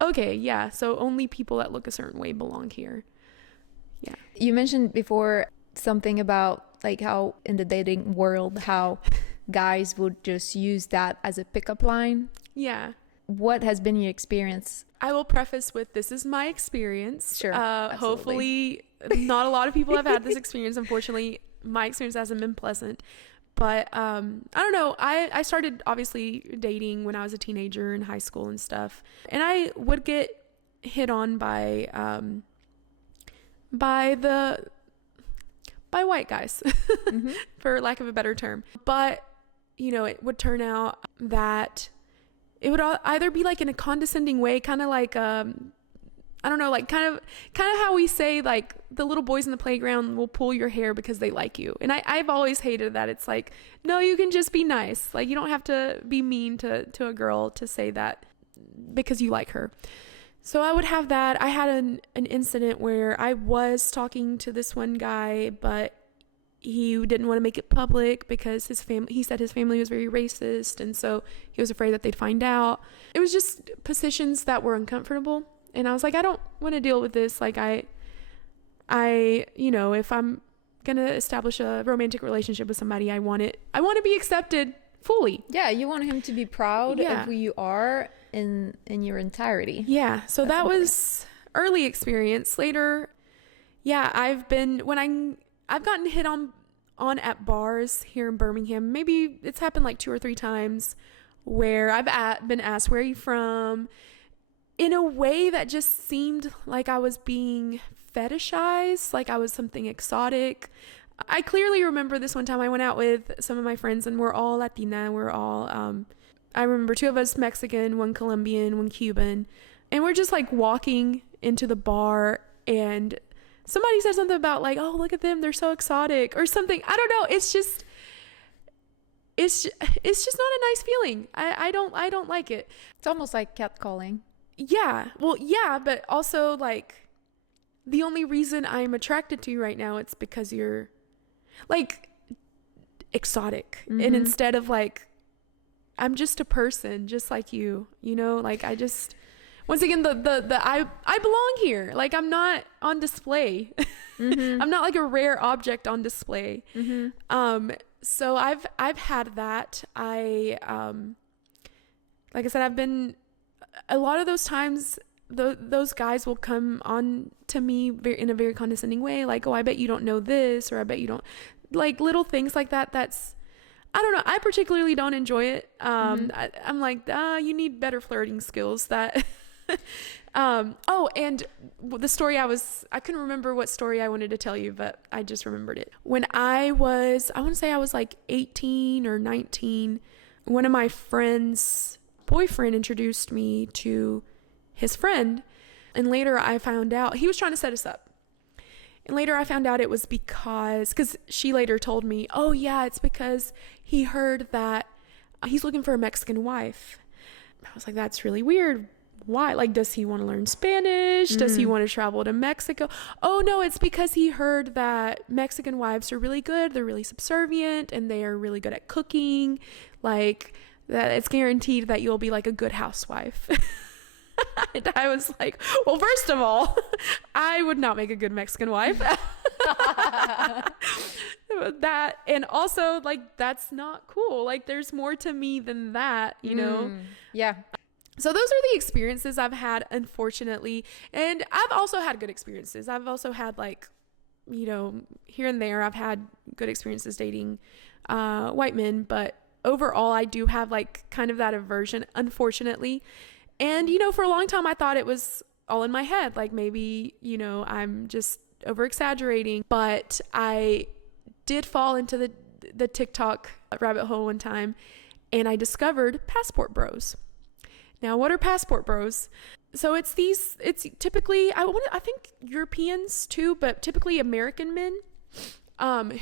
okay, yeah, so only people that look a certain way belong here. Yeah. You mentioned before something about like how in the dating world, how guys would just use that as a pickup line. Yeah. What has been your experience? I will preface with, this is my experience. Sure. Hopefully not a lot of people have had this experience. Unfortunately, my experience hasn't been pleasant. But I don't know. I started obviously dating when I was a teenager in high school and stuff. And I would get hit on by white guys, for lack of a better term. But, it would turn out that it would either be like in a condescending way, kind of like, I don't know, like kind of how we say, like, the little boys in the playground will pull your hair because they like you. And I've always hated that. It's like, no, you can just be nice. Like, you don't have to be mean to a girl to say that because you like her. So I would have that. I had an incident where I was talking to this one guy, but he didn't want to make it public because he said his family was very racist. And so he was afraid that they'd find out. It was just positions that were uncomfortable. And I was like, I don't want to deal with this. Like, I, if I'm going to establish a romantic relationship with somebody, I want to be accepted fully. Yeah. You want him to be proud of who you are in your entirety. Yeah. So that was early experience. Later, yeah, I've gotten hit on at bars here in Birmingham. Maybe it's happened like 2 or 3 times where I've been asked, where are you from? In a way that just seemed like I was being fetishized, like I was something exotic. I clearly remember this one time I went out with some of my friends, and we're all Latina. We're all, I remember 2 of us Mexican, 1 Colombian, 1 Cuban. And we're just like walking into the bar, and somebody said something about like, oh, look at them, they're so exotic or something. I don't know. It's just not a nice feeling. I don't like it. It's almost like catcalling. Yeah. Well, yeah, but also like the only reason I'm attracted to you right now, it's because you're like exotic. And instead of like, I'm just a person just like you, like I just, once again, I belong here. Like, I'm not on display. I'm not like a rare object on display. So I've had that. Like I said, I've been, a lot of those times, those guys will come on to me in a very condescending way. Like, oh, I bet you don't know this, or I bet you don't, like little things like that. That's, I don't know. I particularly don't enjoy it. I'm like, you need better flirting skills. That, and the story I couldn't remember what story I wanted to tell you, but I just remembered it. When I want to say I was like 18 or 19, one of my friends' boyfriend introduced me to his friend. And later I found out he was trying to set us up. And later I found out it was because she later told me, oh yeah, it's because he heard that he's looking for a Mexican wife. I was like, that's really weird. why? Like, does he want to learn Spanish? Does he want to travel to Mexico? Oh no, it's because he heard that Mexican wives are really good. They're really subservient and they are really good at cooking. Like, that it's guaranteed that you'll be like a good housewife. And I was like, well, first of all, I would not make a good Mexican wife. That, and also, like, that's not cool. Like, there's more to me than that, you know? Yeah. So those are the experiences I've had, unfortunately. And I've also had good experiences. I've also had, like, you know, here and there, I've had good experiences dating white men. But overall, I do have, like, kind of that aversion, unfortunately. And, you know, for a long time, I thought it was all in my head. Like, maybe, you know, I'm just over exaggerating. But I did fall into the TikTok rabbit hole one time, and I discovered passport bros. Now, what are passport bros? So it's typically, I think Europeans too, but typically American men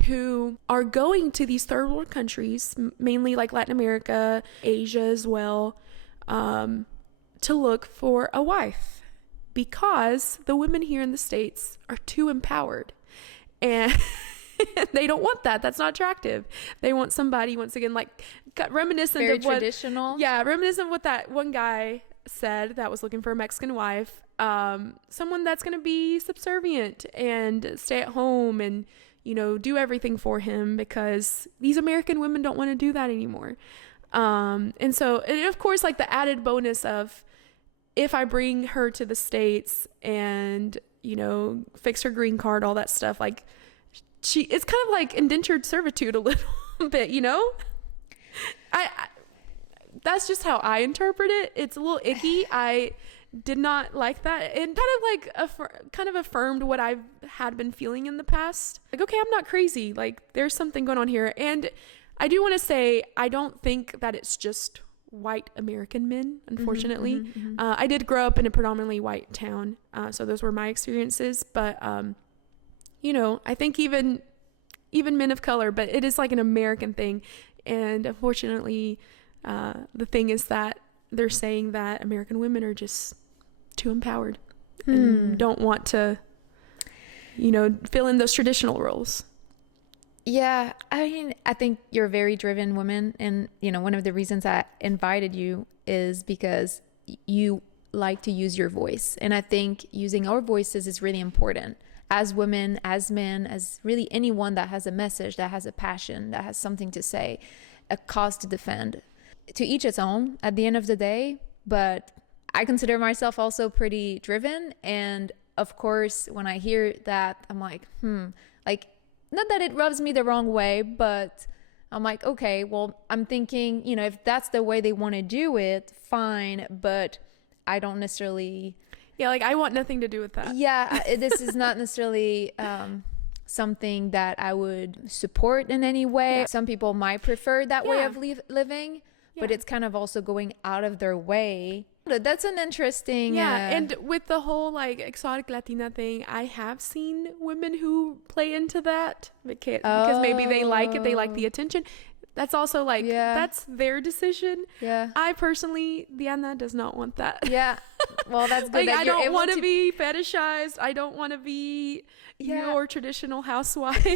who are going to these third world countries, mainly like Latin America, Asia as well, to look for a wife, because the women here in the States are too empowered, and they don't want that. That's not attractive. They want somebody, once again, like, reminiscent Very of what, traditional. yeah, reminiscent of what that one guy said that was looking for a Mexican wife. Someone that's going to be subservient and stay at home and, you know, do everything for him, because these American women don't want to do that anymore. And so, and of course, like, the added bonus of, if I bring her to the States and, you know, fix her green card, all that stuff, like, it's kind of like indentured servitude a little bit, you know? I that's just how I interpret it. It's a little icky. I did not like that, and kind of affirmed what I had been feeling in the past. Like, okay, I'm not crazy. Like, there's something going on here. And I do want to say, I don't think that it's just white American men, unfortunately. I did grow up in a predominantly white town, so those were my experiences. But you know, I think even men of color, but it is like an American thing. And unfortunately, the thing is that they're saying that American women are just too empowered and don't want to, you know, fill in those traditional roles. Yeah, I mean, I think you're a very driven woman. And, you know, one of the reasons I invited you is because you like to use your voice. And I think using our voices is really important. As women, as men, as really anyone that has a message, that has a passion, that has something to say, a cause to defend. To each its own at the end of the day, but I consider myself also pretty driven. And of course, when I hear that, I'm like, like, not that it rubs me the wrong way, but I'm like, okay, well, I'm thinking, you know, if that's the way they want to do it, fine, but I don't necessarily... Yeah, like, I want nothing to do with that. Yeah, this is not necessarily something that I would support in any way. Yeah. Some people might prefer that way of living, but it's kind of also going out of their way. That's an interesting... Yeah, and with the whole, like, exotic Latina thing, I have seen women who play into that because maybe they like it, they like the attention. That's also, like, that's their decision. Yeah. I personally, Diana, does not want that. Yeah. Well, that's good. Like, that I don't want to be fetishized. I don't want to be your traditional housewife.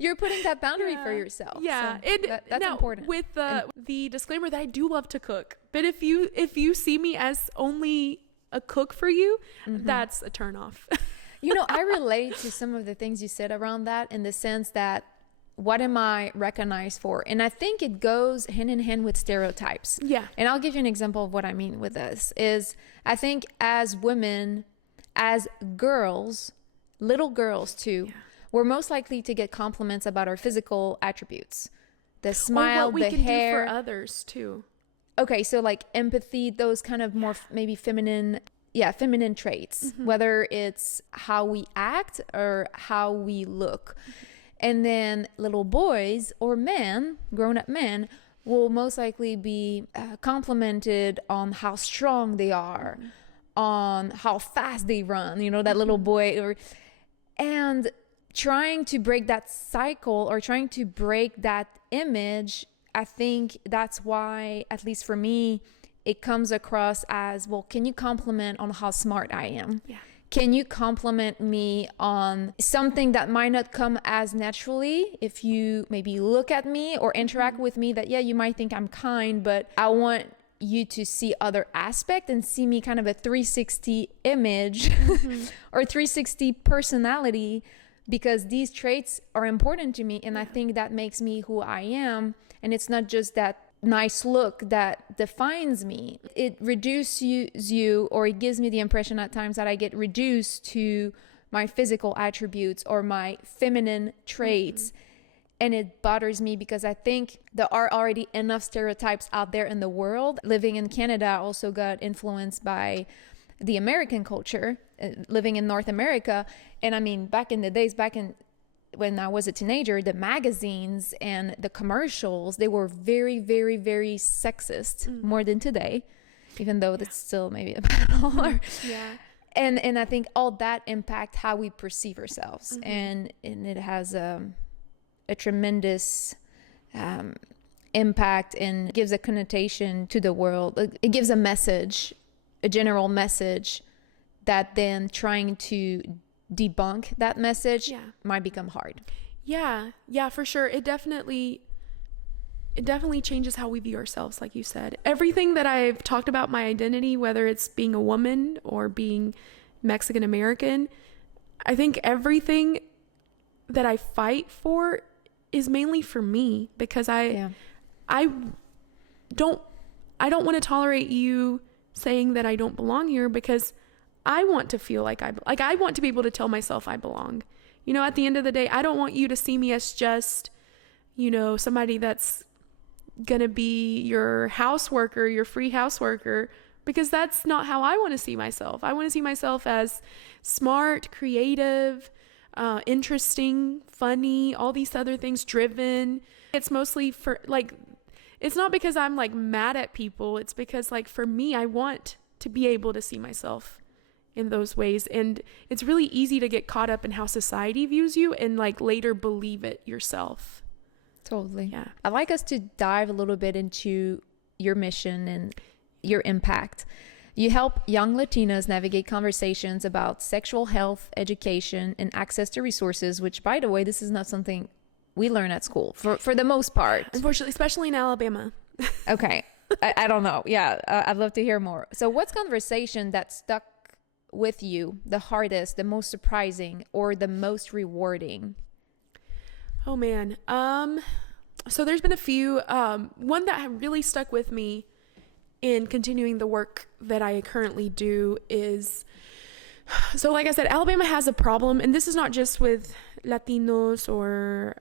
You're putting that boundary for yourself. Yeah. So and that's now, important. With the disclaimer that I do love to cook. But if you see me as only a cook for you, that's a turnoff. You know, I relate to some of the things you said around that, in the sense that, what am I recognized for? And I think it goes hand in hand with stereotypes. Yeah. And I'll give you an example of what I mean with this is, I think as women, as girls, little girls too, we're most likely to get compliments about our physical attributes. The smile, or what we the can hair. do for others too. Okay, so like empathy, those kind of more maybe feminine traits, whether it's how we act or how we look. And then little boys or men, grown-up men, will most likely be complimented on how strong they are, on how fast they run, you know, that little boy. And trying to break that cycle, or trying to break that image, I think that's why, at least for me, it comes across as, well, can you compliment on how smart I am? Yeah. Can you compliment me on something that might not come as naturally if you maybe look at me or interact with me, that, yeah, you might think I'm kind, but I want you to see other aspect and see me kind of a 360 image or 360 personality, because these traits are important to me. And I think that makes me who I am. And it's not just that nice look that defines me. It reduces you, or it gives me the impression at times that I get reduced to my physical attributes or my feminine traits. And it bothers me because I think there are already enough stereotypes out there in the world. Living in Canada, I also got influenced by the American culture, living in North America. And I mean, back in the days, when I was a teenager, the magazines and the commercials, they were very, very, very sexist, more than today, even though that's still maybe a battle. And I think all that impact how we perceive ourselves. And it has a tremendous impact, and gives a connotation to the world. It gives a message, a general message, that then trying to debunk that message might become hard. Yeah, for sure. It definitely changes how we view ourselves, like you said. Everything that I've talked about my identity, whether it's being a woman or being Mexican American, I think everything that I fight for is mainly for me, because I don't want to tolerate you saying that I don't belong here, because I want to feel like I want to be able to tell myself I belong. You know, at the end of the day, I don't want you to see me as just, you know, somebody that's gonna be your house worker, your free house worker, because that's not how I want to see myself. I want to see myself as smart, creative, interesting, funny, all these other things, driven. It's mostly for, like, it's not because I'm like mad at people. It's because, like, for me, I want to be able to see myself in those ways. And it's really easy to get caught up in how society views you and like later believe it yourself. Totally. Yeah. I'd like us to dive a little bit into your mission and your impact. You help young Latinas navigate conversations about sexual health, education, and access to resources, which, by the way, this is not something we learn at school for the most part. Unfortunately, especially in Alabama. Okay. I don't know. Yeah. I'd love to hear more. So what's conversation that stuck with you the hardest, the most surprising, or the most rewarding? Oh man. So there's been a few. One that really stuck with me in continuing the work that I currently do is, so like I said, Alabama has a problem, and this is not just with Latinos or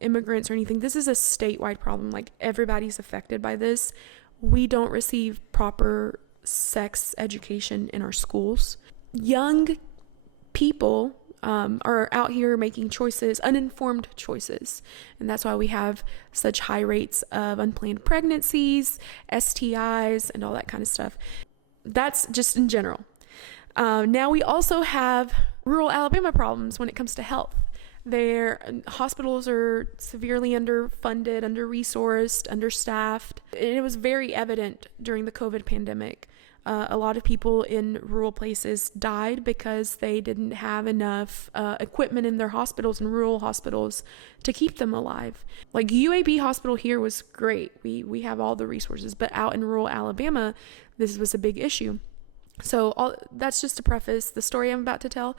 immigrants or anything. This is a statewide problem. Like, everybody's affected by this. We don't receive proper sex education in our schools. Young people are out here making choices, uninformed choices. And that's why we have such high rates of unplanned pregnancies, STIs, and all that kind of stuff. That's just in general. Now we also have rural Alabama problems when it comes to health. Their hospitals are severely underfunded, under-resourced, understaffed. And it was very evident during the COVID pandemic. A lot of people in rural places died because they didn't have enough equipment in their hospitals and rural hospitals to keep them alive. Like, UAB hospital here was great. We have all the resources, but out in rural Alabama, this was a big issue. So that's just to preface the story I'm about to tell.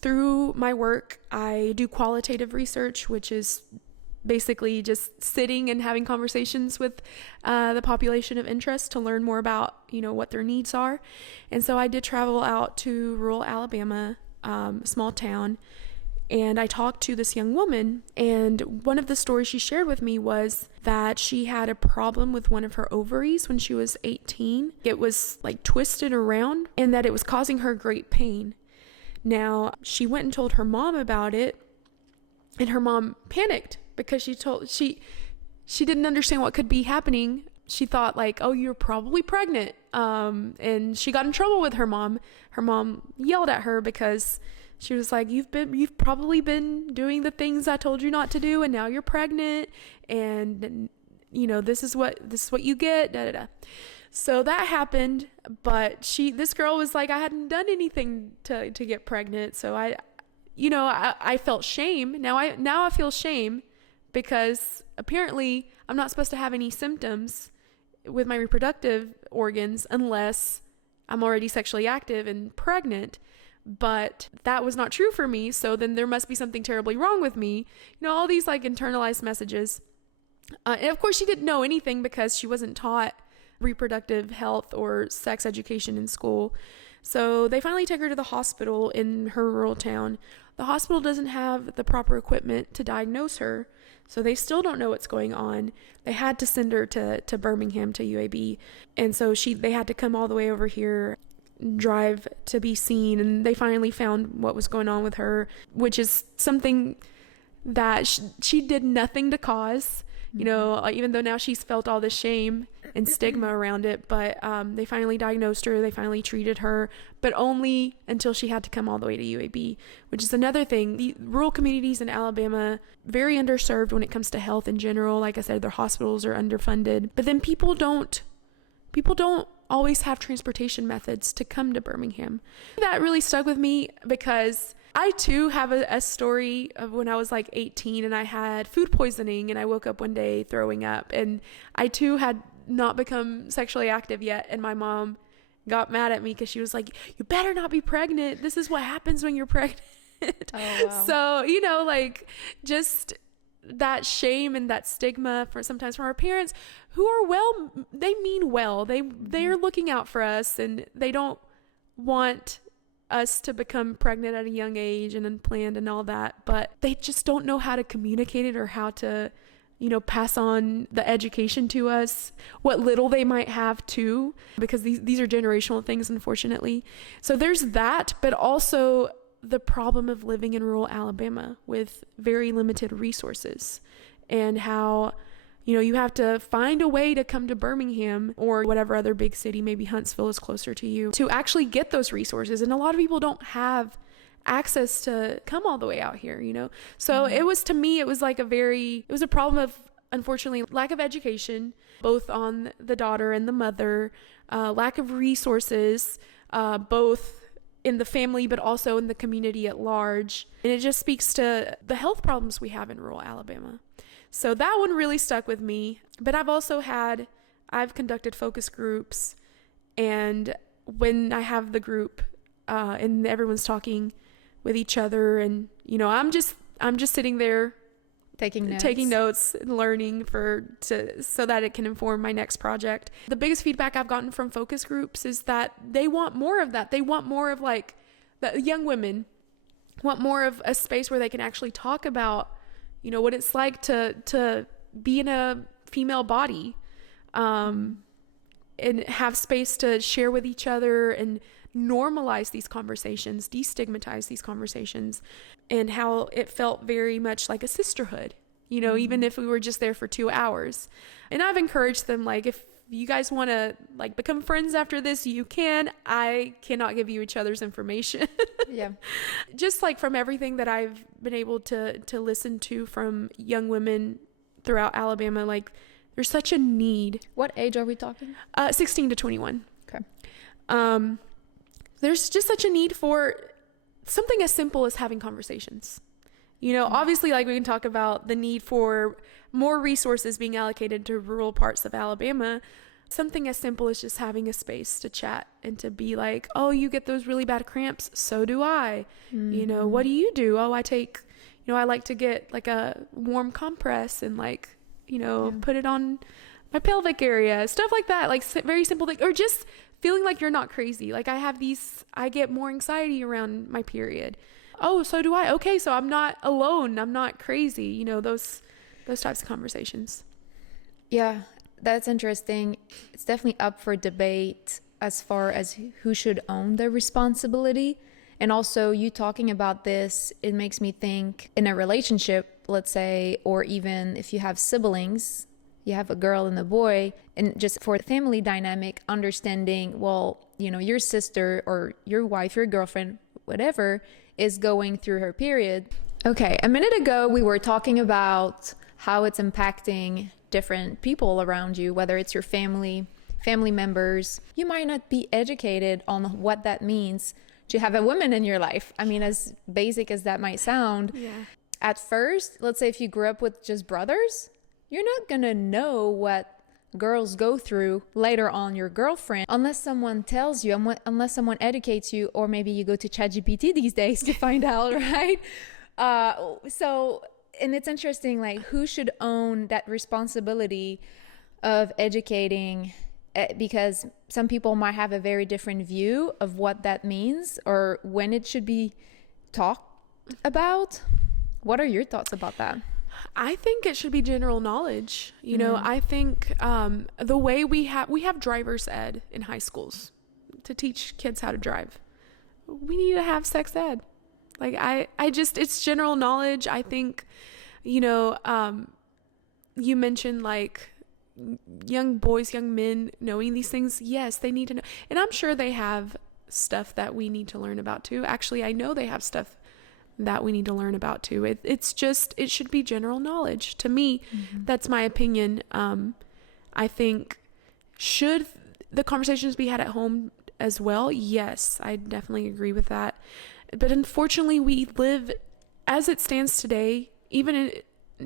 Through my work, I do qualitative research, which is basically just sitting and having conversations with the population of interest to learn more about, what their needs are. And so I did travel out to rural Alabama, small town, and I talked to this young woman, and one of the stories she shared with me was that she had a problem with one of her ovaries when she was 18. It was like twisted around, and that it was causing her great pain. Now, she went and told her mom about it, and her mom panicked because she didn't understand what could be happening. She thought, like, oh, you're probably pregnant. And she got in trouble with her mom. Her mom yelled at her because she was like, you've probably been doing the things I told you not to do, and now you're pregnant. And this is what you get, da, da, da. So that happened, but this girl was like, I hadn't done anything to get pregnant. So I felt shame. Now I feel shame because apparently I'm not supposed to have any symptoms with my reproductive organs unless I'm already sexually active and pregnant. But that was not true for me. So then there must be something terribly wrong with me. All these like internalized messages. And of course she didn't know anything because she wasn't taught reproductive health or sex education in school. So they finally take her to the hospital in her rural town. The hospital doesn't have the proper equipment to diagnose her, so they still don't know what's going on. They had to send her to Birmingham, to UAB, and so they had to come all the way over here, drive to be seen, and they finally found what was going on with her, which is something that she did nothing to cause. Even though now she's felt all this shame and stigma around it, but they finally diagnosed her, they finally treated her, but only until she had to come all the way to UAB, which is another thing. The rural communities in Alabama, very underserved when it comes to health in general. Like I said, their hospitals are underfunded, but then people don't always have transportation methods to come to Birmingham. That really stuck with me because I too have a story of when I was like 18 and I had food poisoning and I woke up one day throwing up, and I too had not become sexually active yet, and my mom got mad at me because she was like, you better not be pregnant. This is what happens when you're pregnant. Oh, wow. So, like just that shame and that stigma sometimes from our parents who are they mean well. They're looking out for us and they don't want us to become pregnant at a young age and unplanned and all that, but they just don't know how to communicate it or how to pass on the education to us, what little they might have too, because these are generational things, unfortunately. So there's that, but also the problem of living in rural Alabama with very limited resources, and how you have to find a way to come to Birmingham or whatever other big city, maybe Huntsville is closer to you, to actually get those resources. And a lot of people don't have access to come all the way out here, So it was, to me, it was a problem of, unfortunately, lack of education, both on the daughter and the mother, lack of resources, both in the family, but also in the community at large. And it just speaks to the health problems we have in rural Alabama. So that one really stuck with me. But I've conducted focus groups, and when I have the group and everyone's talking with each other, and I'm just sitting there taking notes and learning so that it can inform my next project. The biggest feedback I've gotten from focus groups is that they want more of that. They want more of, like, the young women want more of a space where they can actually talk about what it's like to be in a female body, and have space to share with each other and normalize these conversations, destigmatize these conversations, and how it felt very much like a sisterhood, even if we were just there for 2 hours. And I've encouraged them, like, if you guys want to like become friends after this, you can. I cannot give you each other's information. Yeah. Just like from everything that I've been able to listen to from young women throughout Alabama, like there's such a need. What age are we talking? 16 to 21. Okay. There's just such a need for something as simple as having conversations. Obviously, like we can talk about the need for more resources being allocated to rural parts of Alabama. Something as simple as just having a space to chat and to be like, oh, you get those really bad cramps. So do I. Mm-hmm. What do you do? Oh, I take, I like to get like a warm compress and like, put it on my pelvic area, stuff like that. Like very simple thing, or just feeling like you're not crazy. Like I get more anxiety around my period. Oh, so do I. Okay. So I'm not alone. I'm not crazy. Those types of conversations. Yeah, that's interesting. It's definitely up for debate as far as who should own the responsibility. And also you talking about this, it makes me think in a relationship, let's say, or even if you have siblings, you have a girl and a boy, and just for the family dynamic, understanding, well, your sister or your wife, your girlfriend, whatever, is going through her period. Okay, a minute ago, we were talking about how it's impacting different people around you, whether it's your family members. You might not be educated on what that means to have a woman in your life. I mean, as basic as that might sound, at first, let's say if you grew up with just brothers, you're not gonna know what girls go through later on, your girlfriend, unless someone tells you, unless someone educates you, or maybe you go to ChatGPT these days to find out, right? And it's interesting, like, who should own that responsibility of educating, because some people might have a very different view of what that means or when it should be talked about. What are your thoughts about that? I think it should be general knowledge. You know, I think the way we have driver's ed in high schools to teach kids how to drive. We need to have sex ed. Like, I just, it's general knowledge. I think, you know, you mentioned like young boys, young men knowing these things. Yes, they need to know. And I'm sure they have stuff that we need to learn about too. Actually, I know they have stuff that we need to learn about too. It's just, it should be general knowledge. To me, that's my opinion. I think, should the conversations be had at home as well? Yes, I definitely agree with that. But unfortunately, we live, as it stands today, even in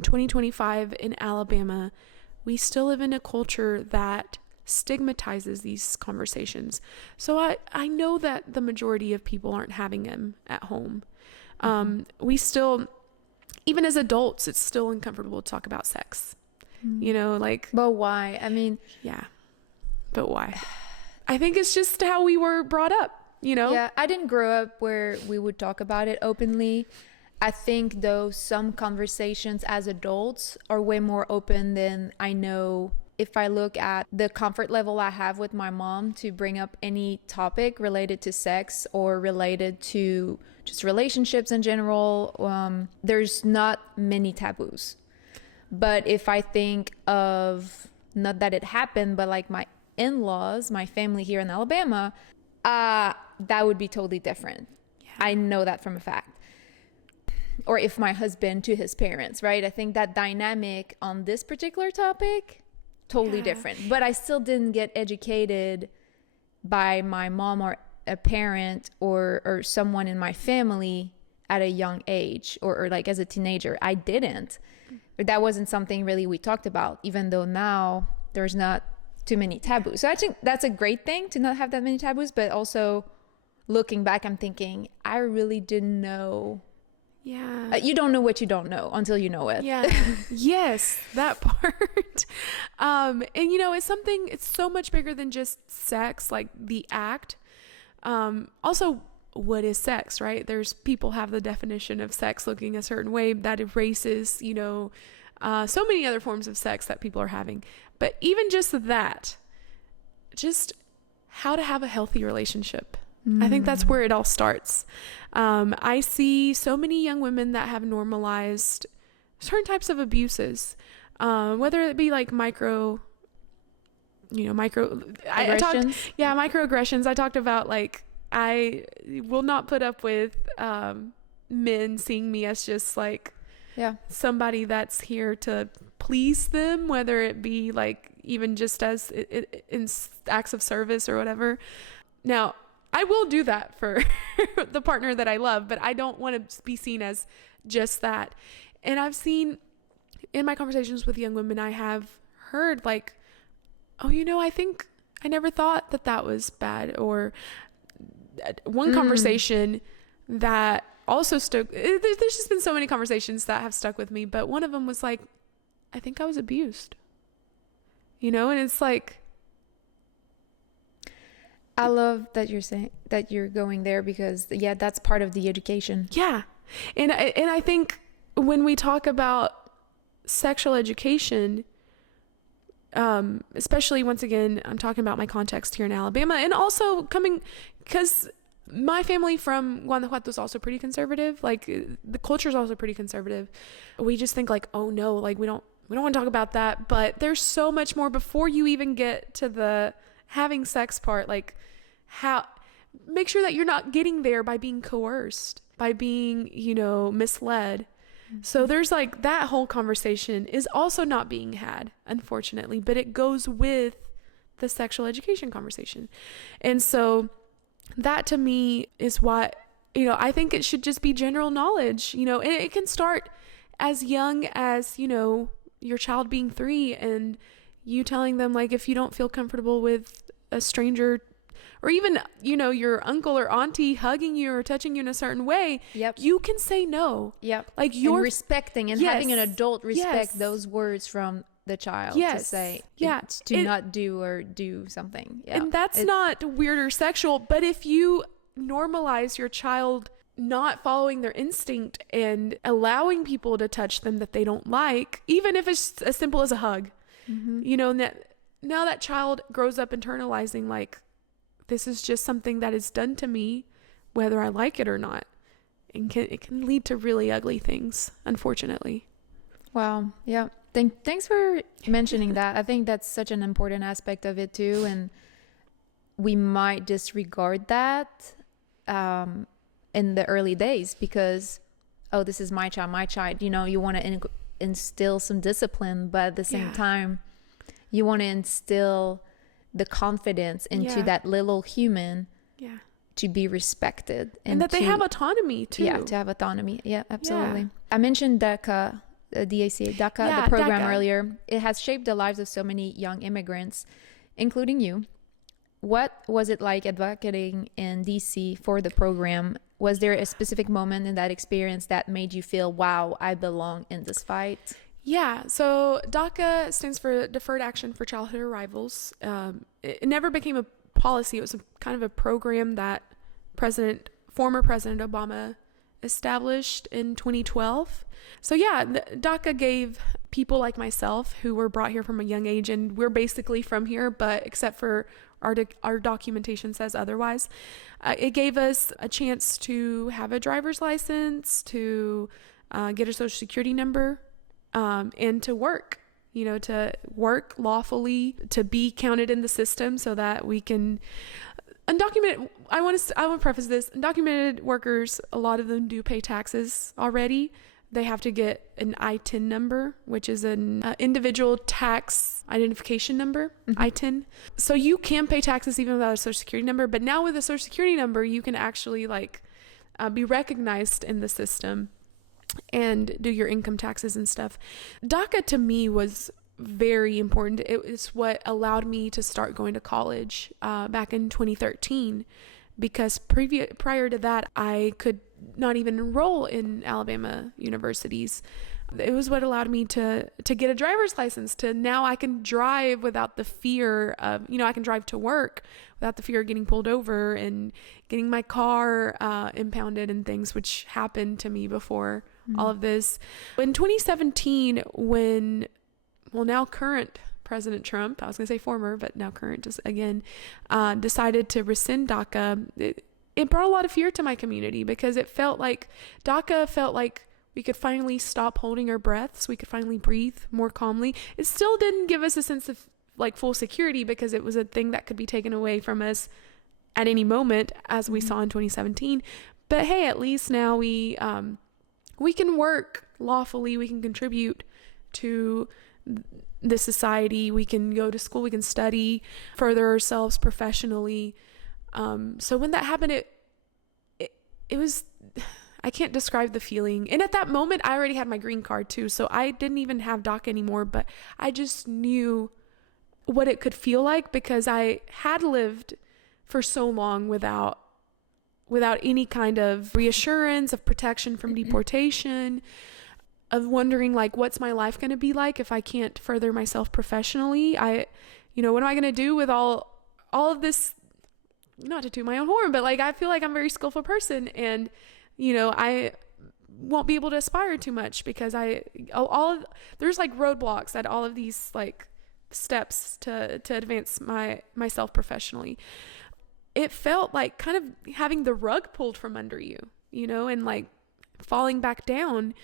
2025 in Alabama, we still live in a culture that stigmatizes these conversations. So I know that the majority of people aren't having them at home. We still, even as adults, it's still uncomfortable to talk about sex, you know, like. But why? I mean, yeah, but why? I think it's just how we were brought up, you know? Yeah, I didn't grow up where we would talk about it openly. I think, though, some conversations as adults are way more open than I know. If I look at the comfort level I have with my mom to bring up any topic related to sex or related to just relationships in general, there's not many taboos. But if I think of, not that it happened, but like my in-laws, my family here in Alabama, that would be totally different. Yeah. I know that from a fact. Or if my husband to his parents, right? I think that dynamic on this particular topic, totally different. But I still didn't get educated by my mom or a parent or someone in my family at a young age or like as a teenager. I didn't. But that wasn't something really we talked about, even though now there's not too many taboos. So I think that's a great thing to not have that many taboos, but also looking back, I'm thinking, I really didn't know. Yeah. You don't know what you don't know until you know it. Yeah. Yes, that part. And you know, it's so much bigger than just sex, like the act. Also, what is sex, right? There's people have the definition of sex looking a certain way that erases, you know, so many other forms of sex that people are having. But even just that, just how to have a healthy relationship. I think that's where it all starts. I see so many young women that have normalized certain types of abuses, whether it be like microaggressions. I talked about, like, I will not put up with men seeing me as just like somebody that's here to please them, whether it be like even just as in acts of service or whatever. Now, I will do that for the partner that I love, but I don't want to be seen as just that. And I've seen in my conversations with young women, I have heard like, oh, you know, I think I never thought that was bad. Or one conversation that also there's just been so many conversations that have stuck with me, but one of them was like, I think I was abused, you know? And it's like, I love that you're saying that you're going there, because that's part of the education. Yeah. And I think when we talk about sexual education, especially, once again, I'm talking about my context here in Alabama, and also because my family from Guanajuato is also pretty conservative. Like, the culture is also pretty conservative. We just think like, oh no, like we don't want to talk about that. But there's so much more before you even get to the having sex part. Like, how make sure that you're not getting there by being coerced, by being, you know, misled. So there's like that whole conversation is also not being had, unfortunately, but it goes with the sexual education conversation. And so that to me is what, I think it should just be general knowledge, and it can start as young as, your child being 3 and you telling them, like, if you don't feel comfortable with a stranger or even, your uncle or auntie hugging you or touching you in a certain way, you can say no. Like you're respecting and having an adult respect those words from the child to say, to not do or do something. And that's not weird or sexual, but if you normalize your child not following their instinct and allowing people to touch them that they don't like, even if it's as simple as a hug, and that now that child grows up internalizing, like, this is just something that is done to me, whether I like it or not. And it can lead to really ugly things, unfortunately. Wow. Yeah. Thanks for mentioning that. I think that's such an important aspect of it too. And we might disregard that in the early days because, this is my child. You want to instill some discipline, but at the same time, you want to instill the confidence into that little human to be respected. And that they have autonomy too. Yeah, to have autonomy. Yeah, absolutely. Yeah. I mentioned DACA, DACA, the program DACA. Earlier. It has shaped the lives of so many young immigrants, including you. What was it like advocating in DC for the program? Was there a specific moment in that experience that made you feel, wow, I belong in this fight? Yeah, so DACA stands for Deferred Action for Childhood Arrivals. It never became a policy. It was kind of a program that former President Obama established in 2012. So yeah, DACA gave people like myself who were brought here from a young age, and we're basically from here, but except for our documentation says otherwise. It gave us a chance to have a driver's license, to get a social security number, and to work, to work lawfully, to be counted in the system so that we can undocumented. I want to preface this. Undocumented workers, a lot of them do pay taxes already. They have to get an ITIN number, which is an individual tax identification number, ITIN. So you can pay taxes even without a social security number. But now with a social security number, you can actually be recognized in the system and do your income taxes and stuff. DACA to me was very important. It was what allowed me to start going to college back in 2013, because prior to that, I could not even enroll in Alabama universities. It was what allowed me to get a driver's license, to now I can drive without the fear of, I can drive to work without the fear of getting pulled over and getting my car impounded and things, which happened to me before all of this. In 2017, when, now current President Trump, I was going to say former, but now current again, decided to rescind DACA, it brought a lot of fear to my community, because DACA felt like we could finally stop holding our breaths. We could finally breathe more calmly. It still didn't give us a sense of full security, because it was a thing that could be taken away from us at any moment, as we saw in 2017. But hey, at least now we can work lawfully. We can contribute to the society. We can go to school. We can study, further ourselves professionally. So when that happened, it was, I can't describe the feeling. And at that moment, I already had my green card too. So I didn't even have DACA anymore, but I just knew what it could feel like, because I had lived for so long without any kind of reassurance of protection from deportation, of wondering what's my life going to be like if I can't further myself professionally. What am I going to do with all of this? Not to toot my own horn, but I feel like I'm a very skillful person, and I won't be able to aspire too much, because there's roadblocks at all of these steps to advance myself professionally. It felt like kind of having the rug pulled from under you, and falling back down.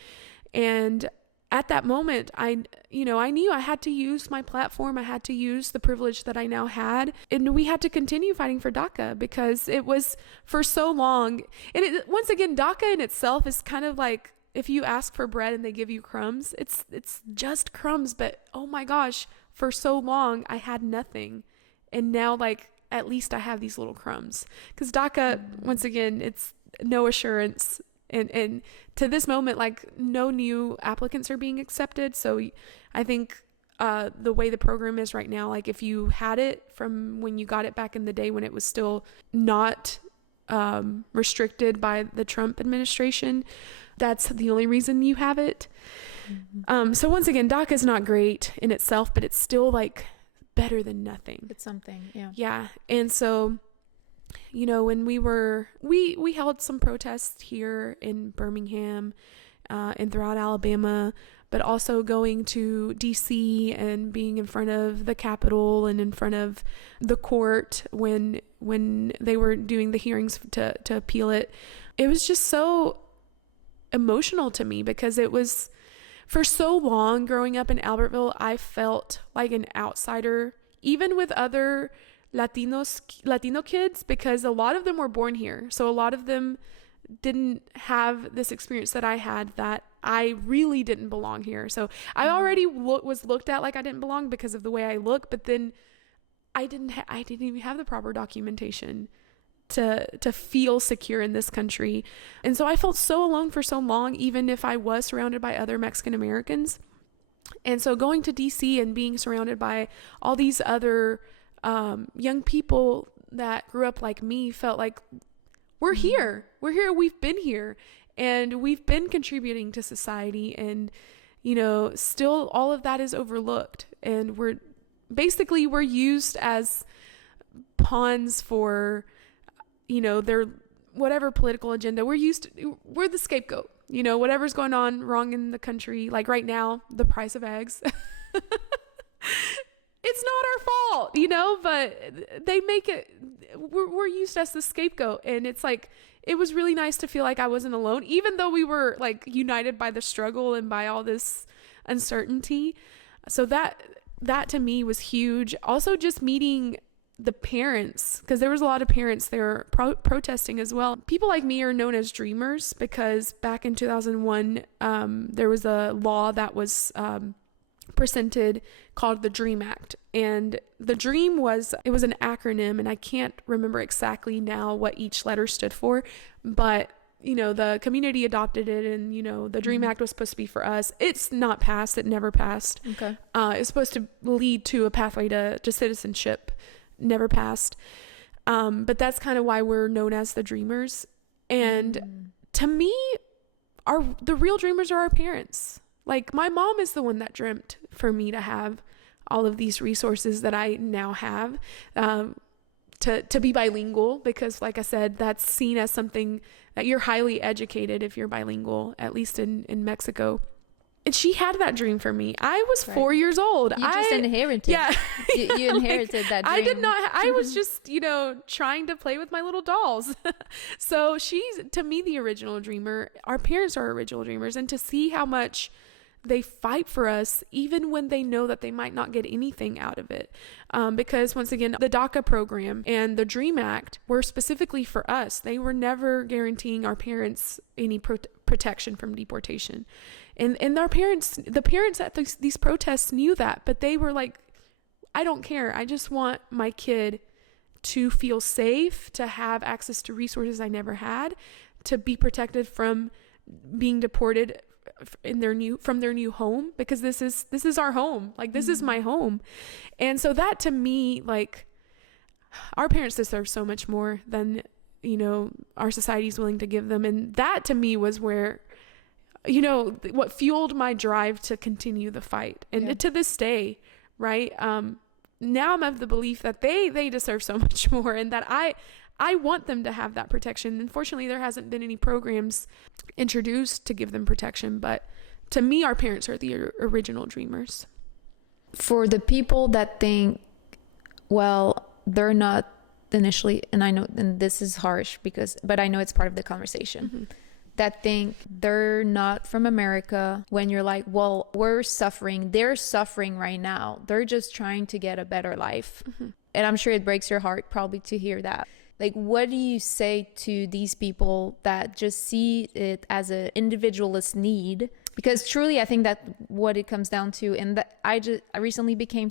And at that moment, I knew I had to use my platform. I had to use the privilege that I now had. And we had to continue fighting for DACA, because it was for so long. And once again, DACA in itself is kind of if you ask for bread and they give you crumbs, it's just crumbs. But oh my gosh, for so long I had nothing. And now, like, at least I have these little crumbs. Because DACA, once again, it's no assurance. And to this moment, like, no new applicants are being accepted. So I think the way the program is right now, like, if you had it from when you got it back in the day when it was still not restricted by the Trump administration, that's the only reason you have it. So once again, DACA is not great in itself, but it's still, like, better than nothing. It's something. Yeah. And so, you know, when we held some protests here in Birmingham and throughout Alabama, but also going to DC and being in front of the Capitol and in front of the court when they were doing the hearings to appeal it. It was just so emotional to me, because it was, for so long growing up in Albertville, I felt like an outsider, even with other Latino kids, because a lot of them were born here. So a lot of them didn't have this experience that I had, that I really didn't belong here. So I already was looked at like I didn't belong because of the way I look, but then I didn't even have the proper documentation to feel secure in this country. And so I felt so alone for so long, even if I was surrounded by other Mexican Americans. And so going to DC and being surrounded by all these other young people that grew up like me, felt like we're here, we've been here, and we've been contributing to society. And, you know, still all of that is overlooked, and we're used as pawns for, you know, their whatever political agenda. We're the scapegoat, you know, whatever's going on wrong in the country. Like right now, the price of eggs, it's not our fault, you know, but they make it, we're used as the scapegoat. And it's like, it was really nice to feel like I wasn't alone, even though we were, like, united by the struggle and by all this uncertainty. So that to me was huge. Also, just meeting the parents, because there was a lot of parents there protesting as well. People like me are known as dreamers, because back in 2001, there was a law that was presented called the DREAM Act. And the DREAM was an acronym, and I can't remember exactly now what each letter stood for, but, you know, the community adopted it, and, you know, the DREAM Act was supposed to be for us. It's not passed. It never passed. Okay. It's supposed to lead to a pathway to citizenship. Never passed. But that's kind of why we're known as the dreamers. And to me, the real dreamers are our parents. Like, my mom is the one that dreamt for me to have all of these resources that I now have, to be bilingual, because, like I said, that's seen as something that you're highly educated if you're bilingual, at least in Mexico. And she had that dream for me. I was 4 years old. You just inherited. Yeah. You inherited that dream. I did not. I was just, you know, trying to play with my little dolls. So she's, to me, the original dreamer. Our parents are original dreamers. And to see how much they fight for us, even when they know that they might not get anything out of it. Because, once again, the DACA program and the DREAM Act were specifically for us. They were never guaranteeing our parents any protection from deportation. And the parents at these protests knew that, but they were like, I don't care. I just want my kid to feel safe, to have access to resources I never had, to be protected from being deported from their new home, because this is our home. Like, this is my home. And so that, to me, like, our parents deserve so much more than, you know, our society is willing to give them. And that, to me, was where, you know, what fueled my drive to continue the fight. And to this day, right? Now I'm of the belief that they deserve so much more, and that I want them to have that protection. Unfortunately, there hasn't been any programs introduced to give them protection, but to me, our parents are the original dreamers. For the people that think, well, they're not initially, and I know, and this is harsh but I know it's part of the conversation, that think they're not from America, when you're like, well, they're suffering right now. They're just trying to get a better life. And I'm sure it breaks your heart probably to hear that. Like, what do you say to these people that just see it as an individualist need? Because truly, I think that what it comes down to, and that I recently became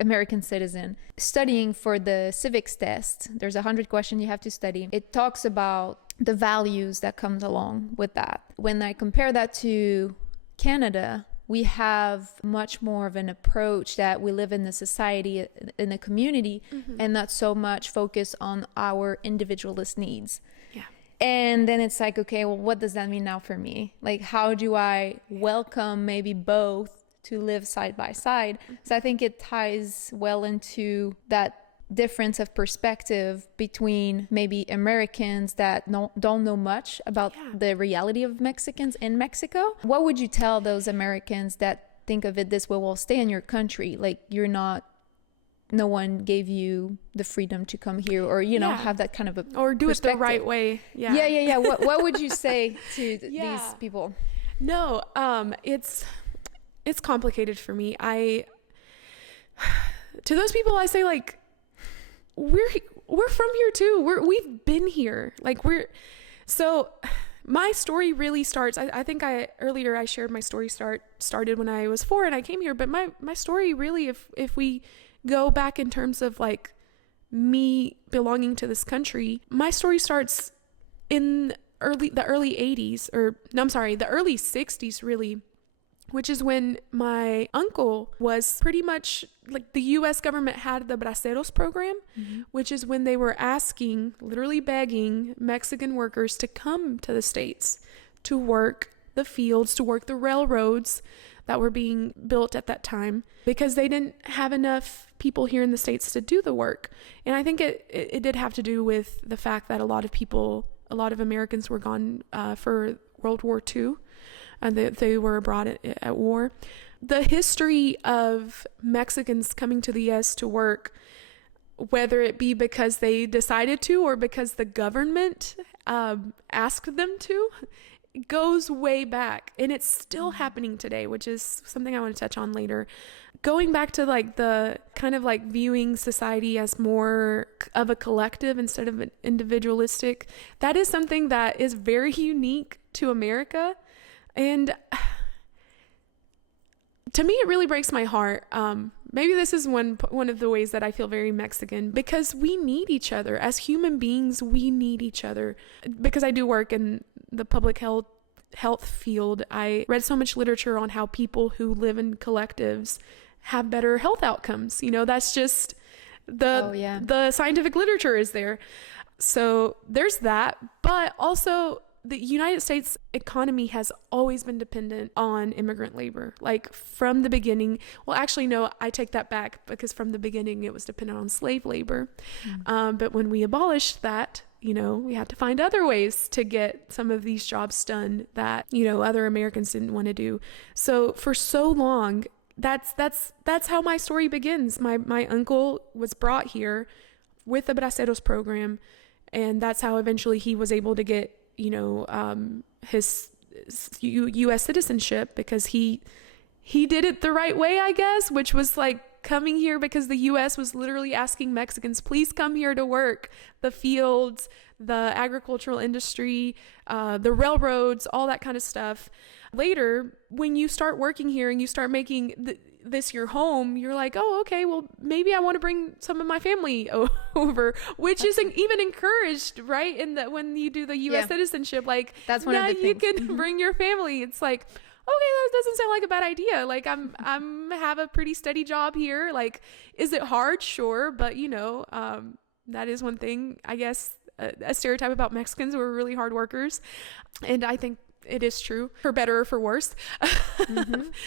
American citizen, studying for the civics test. There's 100 questions you have to study. It talks about the values that comes along with that. When I compare that to Canada, we have much more of an approach that we live in a society, in a community, and not so much focus on our individualist needs. Yeah. And then it's like, okay, well, what does that mean now for me? Like, how do I welcome maybe both to live side by side? So I think it ties well into that difference of perspective between maybe Americans that don't know much about the reality of Mexicans in Mexico. What would you tell those Americans that think of it this way? Well, stay in your country. Like, no one gave you the freedom to come here, or, you know, have that kind of a or do it the right way. Yeah. What would you say to these people? No, it's complicated for me. To those people, I say, like, we're from here too. We've been here. Like, so my story really starts, I think earlier I shared my story started when I was 4 and I came here, but my story really, if we go back in terms of like me belonging to this country, my story starts in the early 80s, the early 60s really, which is when my uncle was pretty much like, the U.S. government had the Braceros program, which is when they were literally begging Mexican workers to come to the States to work the fields, to work the railroads that were being built at that time, because they didn't have enough people here in the States to do the work. And I think it did have to do with the fact that a lot of Americans were gone for World War II. And they were abroad at war. The history of Mexicans coming to the U.S. to work, whether it be because they decided to or because the government asked them to, goes way back. And it's still happening today, which is something I want to touch on later. Going back to like the kind of like viewing society as more of a collective instead of an individualistic, that is something that is very unique to America. And to me, it really breaks my heart. Maybe this is one of the ways that I feel very Mexican, because we need each other as human beings. We need each other. Because I do work in the public health field, I read so much literature on how people who live in collectives have better health outcomes. You know, that's just the scientific literature is there. So there's that, but also the United States economy has always been dependent on immigrant labor, like from the beginning. Well, actually, no, I take that back, because from the beginning it was dependent on slave labor. But when we abolished that, you know, we had to find other ways to get some of these jobs done that, you know, other Americans didn't want to do. So for so long, that's how my story begins. My uncle was brought here with the Braceros program, and that's how eventually he was able to get, you know, his U.S. citizenship, because he did it the right way, I guess, which was like coming here because the U.S. was literally asking Mexicans, please come here to work the fields, the agricultural industry, the railroads, all that kind of stuff. Later, when you start working here and you start making this your home, you're like, oh, okay, well, maybe I want to bring some of my family over, which isn't even encouraged, right? In that, when you do the U.S. citizenship, like, that's one of the things. You can bring your family. It's like, okay, that doesn't sound like a bad idea. Like, I'm have a pretty steady job here. Like, is it hard? Sure, but you know, that is one thing, I guess, a stereotype about Mexicans. We're really hard workers, and I think it is true, for better or for worse.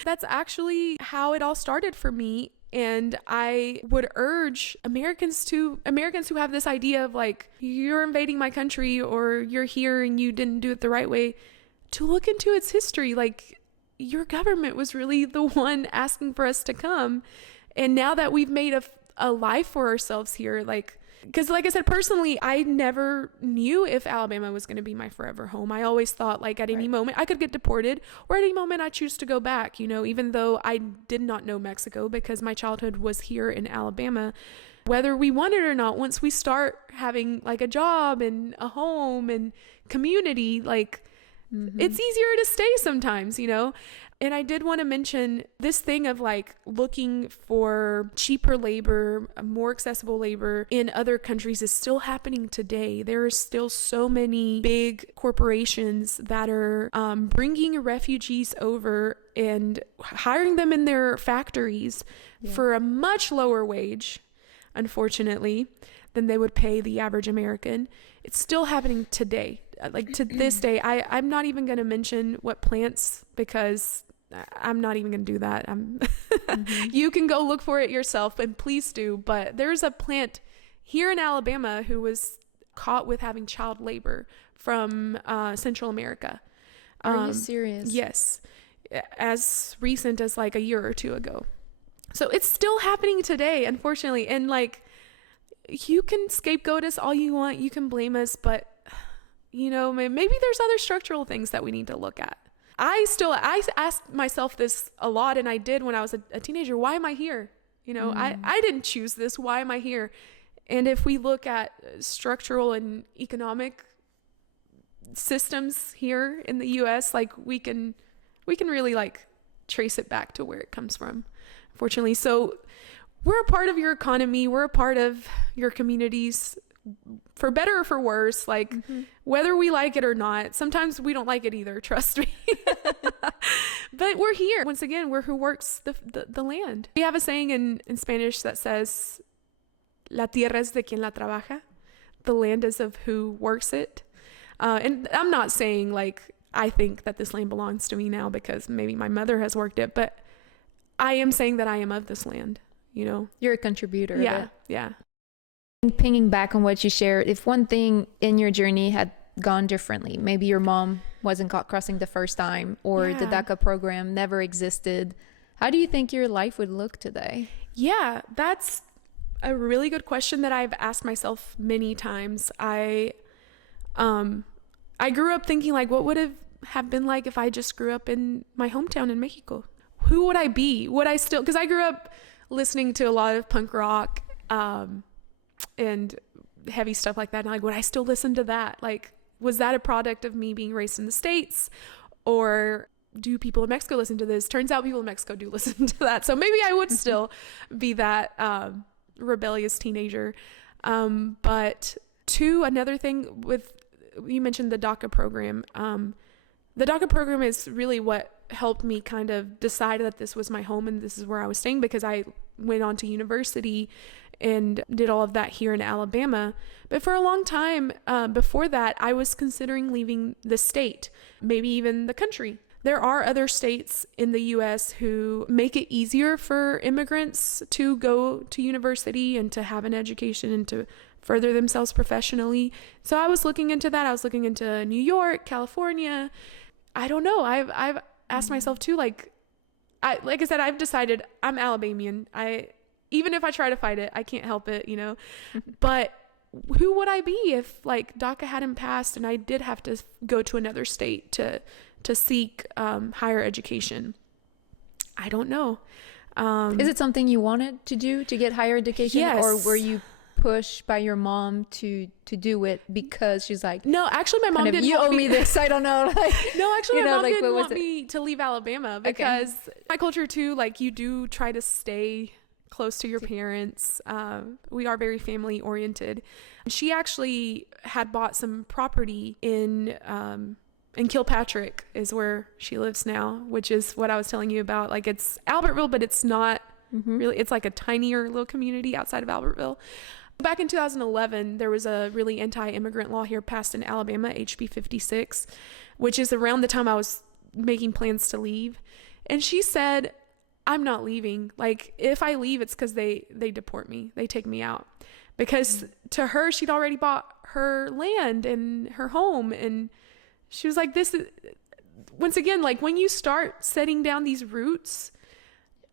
That's actually how it all started for me. And I would urge Americans who have this idea of like, you're invading my country or you're here and you didn't do it the right way, to look into its history. Like, your government was really the one asking for us to come. And now that we've made a life for ourselves here, like, because like I said, personally, I never knew if Alabama was going to be my forever home. I always thought like at any moment I could get deported, or at any moment I choose to go back, you know, even though I did not know Mexico because my childhood was here in Alabama. whether we want it or not, once we start having like a job and a home and community, like it's easier to stay sometimes, you know? And I did want to mention this thing of like looking for cheaper labor, more accessible labor in other countries is still happening today. There are still so many big corporations that are bringing refugees over and hiring them in their factories for a much lower wage, unfortunately, than they would pay the average American. It's still happening today. Like to this day, I'm not even going to mention what plants, because I'm not even going to do that. You can go look for it yourself, and please do. But there's a plant here in Alabama who was caught with having child labor from Central America. Are you serious? Yes. As recent as like a year or two ago. So it's still happening today, unfortunately. And like, you can scapegoat us all you want. You can blame us, but you know, maybe there's other structural things that we need to look at. I asked myself this a lot, and I did when I was a teenager. Why am I here? You know, I didn't choose this. Why am I here? And if we look at structural and economic systems here in the U.S., like we can really like trace it back to where it comes from, unfortunately. So we're a part of your economy. We're a part of your communities, for better or for worse, like whether we like it or not. Sometimes we don't like it either, trust me. But we're here. Once again, we're who works the land. We have a saying in Spanish that says, La tierra es de quien la trabaja. The land is of who works it. And I'm not saying like I think that this land belongs to me now because maybe my mother has worked it, but I am saying that I am of this land, you know. You're a contributor. Yeah. Pinging back on what you shared, if one thing in your journey had gone differently, maybe your mom wasn't caught crossing the first time, or the DACA program never existed, how do you think your life would look today? Yeah, that's a really good question that I've asked myself many times. I grew up thinking like, what would have been like if I just grew up in my hometown in Mexico? Who would I be? Would I still, because I grew up listening to a lot of punk rock, and heavy stuff like that. And like, would I still listen to that? Like, was that a product of me being raised in the States, or do people in Mexico listen to this? Turns out people in Mexico do listen to that. So maybe I would still be that rebellious teenager. But another thing with, you mentioned the DACA program. The DACA program is really what helped me kind of decide that this was my home and this is where I was staying, because I went on to university and did all of that here in Alabama. But for a long time before that, I was considering leaving the state, maybe even the country. There are other states in the U.S. who make it easier for immigrants to go to university and to have an education and to further themselves professionally. So I was looking into that. I was looking into New York, California. I don't know. I've asked myself too, like I said, I've decided I'm Alabamian. Even if I try to fight it, I can't help it, you know. But who would I be if like DACA hadn't passed and I did have to go to another state to seek higher education? I don't know. Is it something you wanted to do, to get higher education? Yes. Or were you pushed by your mom to do it because she's like, no, actually my mom didn't you owe me this, I don't know, like, no, actually my mom didn't want me to leave Alabama because my culture too, like you do try to stay close to your parents. We are very family oriented. She actually had bought some property in Kilpatrick is where she lives now, which is what I was telling you about. Like it's Albertville, but it's not really, it's like a tinier little community outside of Albertville. Back in 2011, there was a really anti-immigrant law here passed in Alabama, HB 56, which is around the time I was making plans to leave. And she said, I'm not leaving. Like, if I leave, it's because they deport me. They take me out. Because to her, she'd already bought her land and her home. And she was like, this is, once again, like when you start setting down these roots,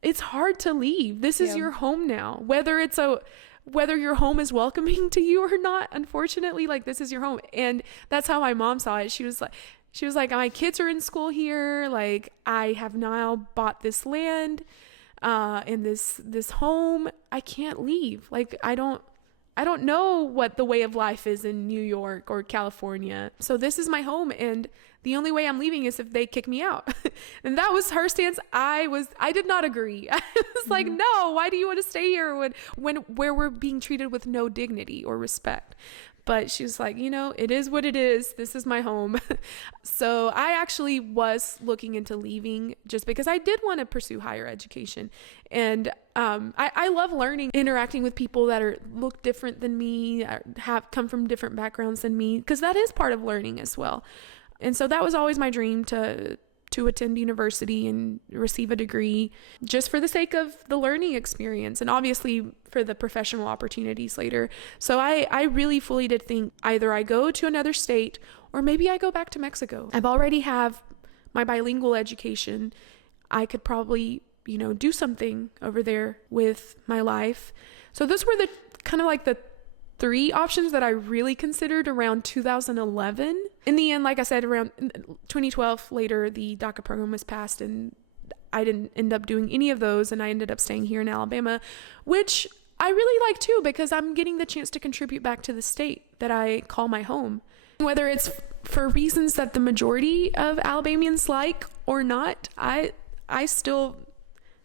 it's hard to leave. This is your home now. Whether your home is welcoming to you or not, unfortunately, like this is your home. And that's how my mom saw it. She was like, my kids are in school here. Like I have now bought this land. in this home. I can't leave. Like, I don't know what the way of life is in New York or California. So this is my home, and the only way I'm leaving is if they kick me out. And that was her stance. I did not agree. I was like, no, why do you want to stay here where we're being treated with no dignity or respect? But she was like, it is what it is. This is my home. So I actually was looking into leaving just because I did want to pursue higher education. And I love learning, interacting with people that look different than me, have come from different backgrounds than me, because that is part of learning as well. And so that was always my dream, to attend university and receive a degree, just for the sake of the learning experience and obviously for the professional opportunities later. So I really fully did think either I go to another state or maybe I go back to Mexico. I've already have my bilingual education. I could probably, do something over there with my life. So those were the kind of like the 3 options that I really considered around 2011. In the end, like I said, around 2012, later, the DACA program was passed, and I didn't end up doing any of those, and I ended up staying here in Alabama, which I really like too, because I'm getting the chance to contribute back to the state that I call my home. Whether it's for reasons that the majority of Alabamians like or not, I still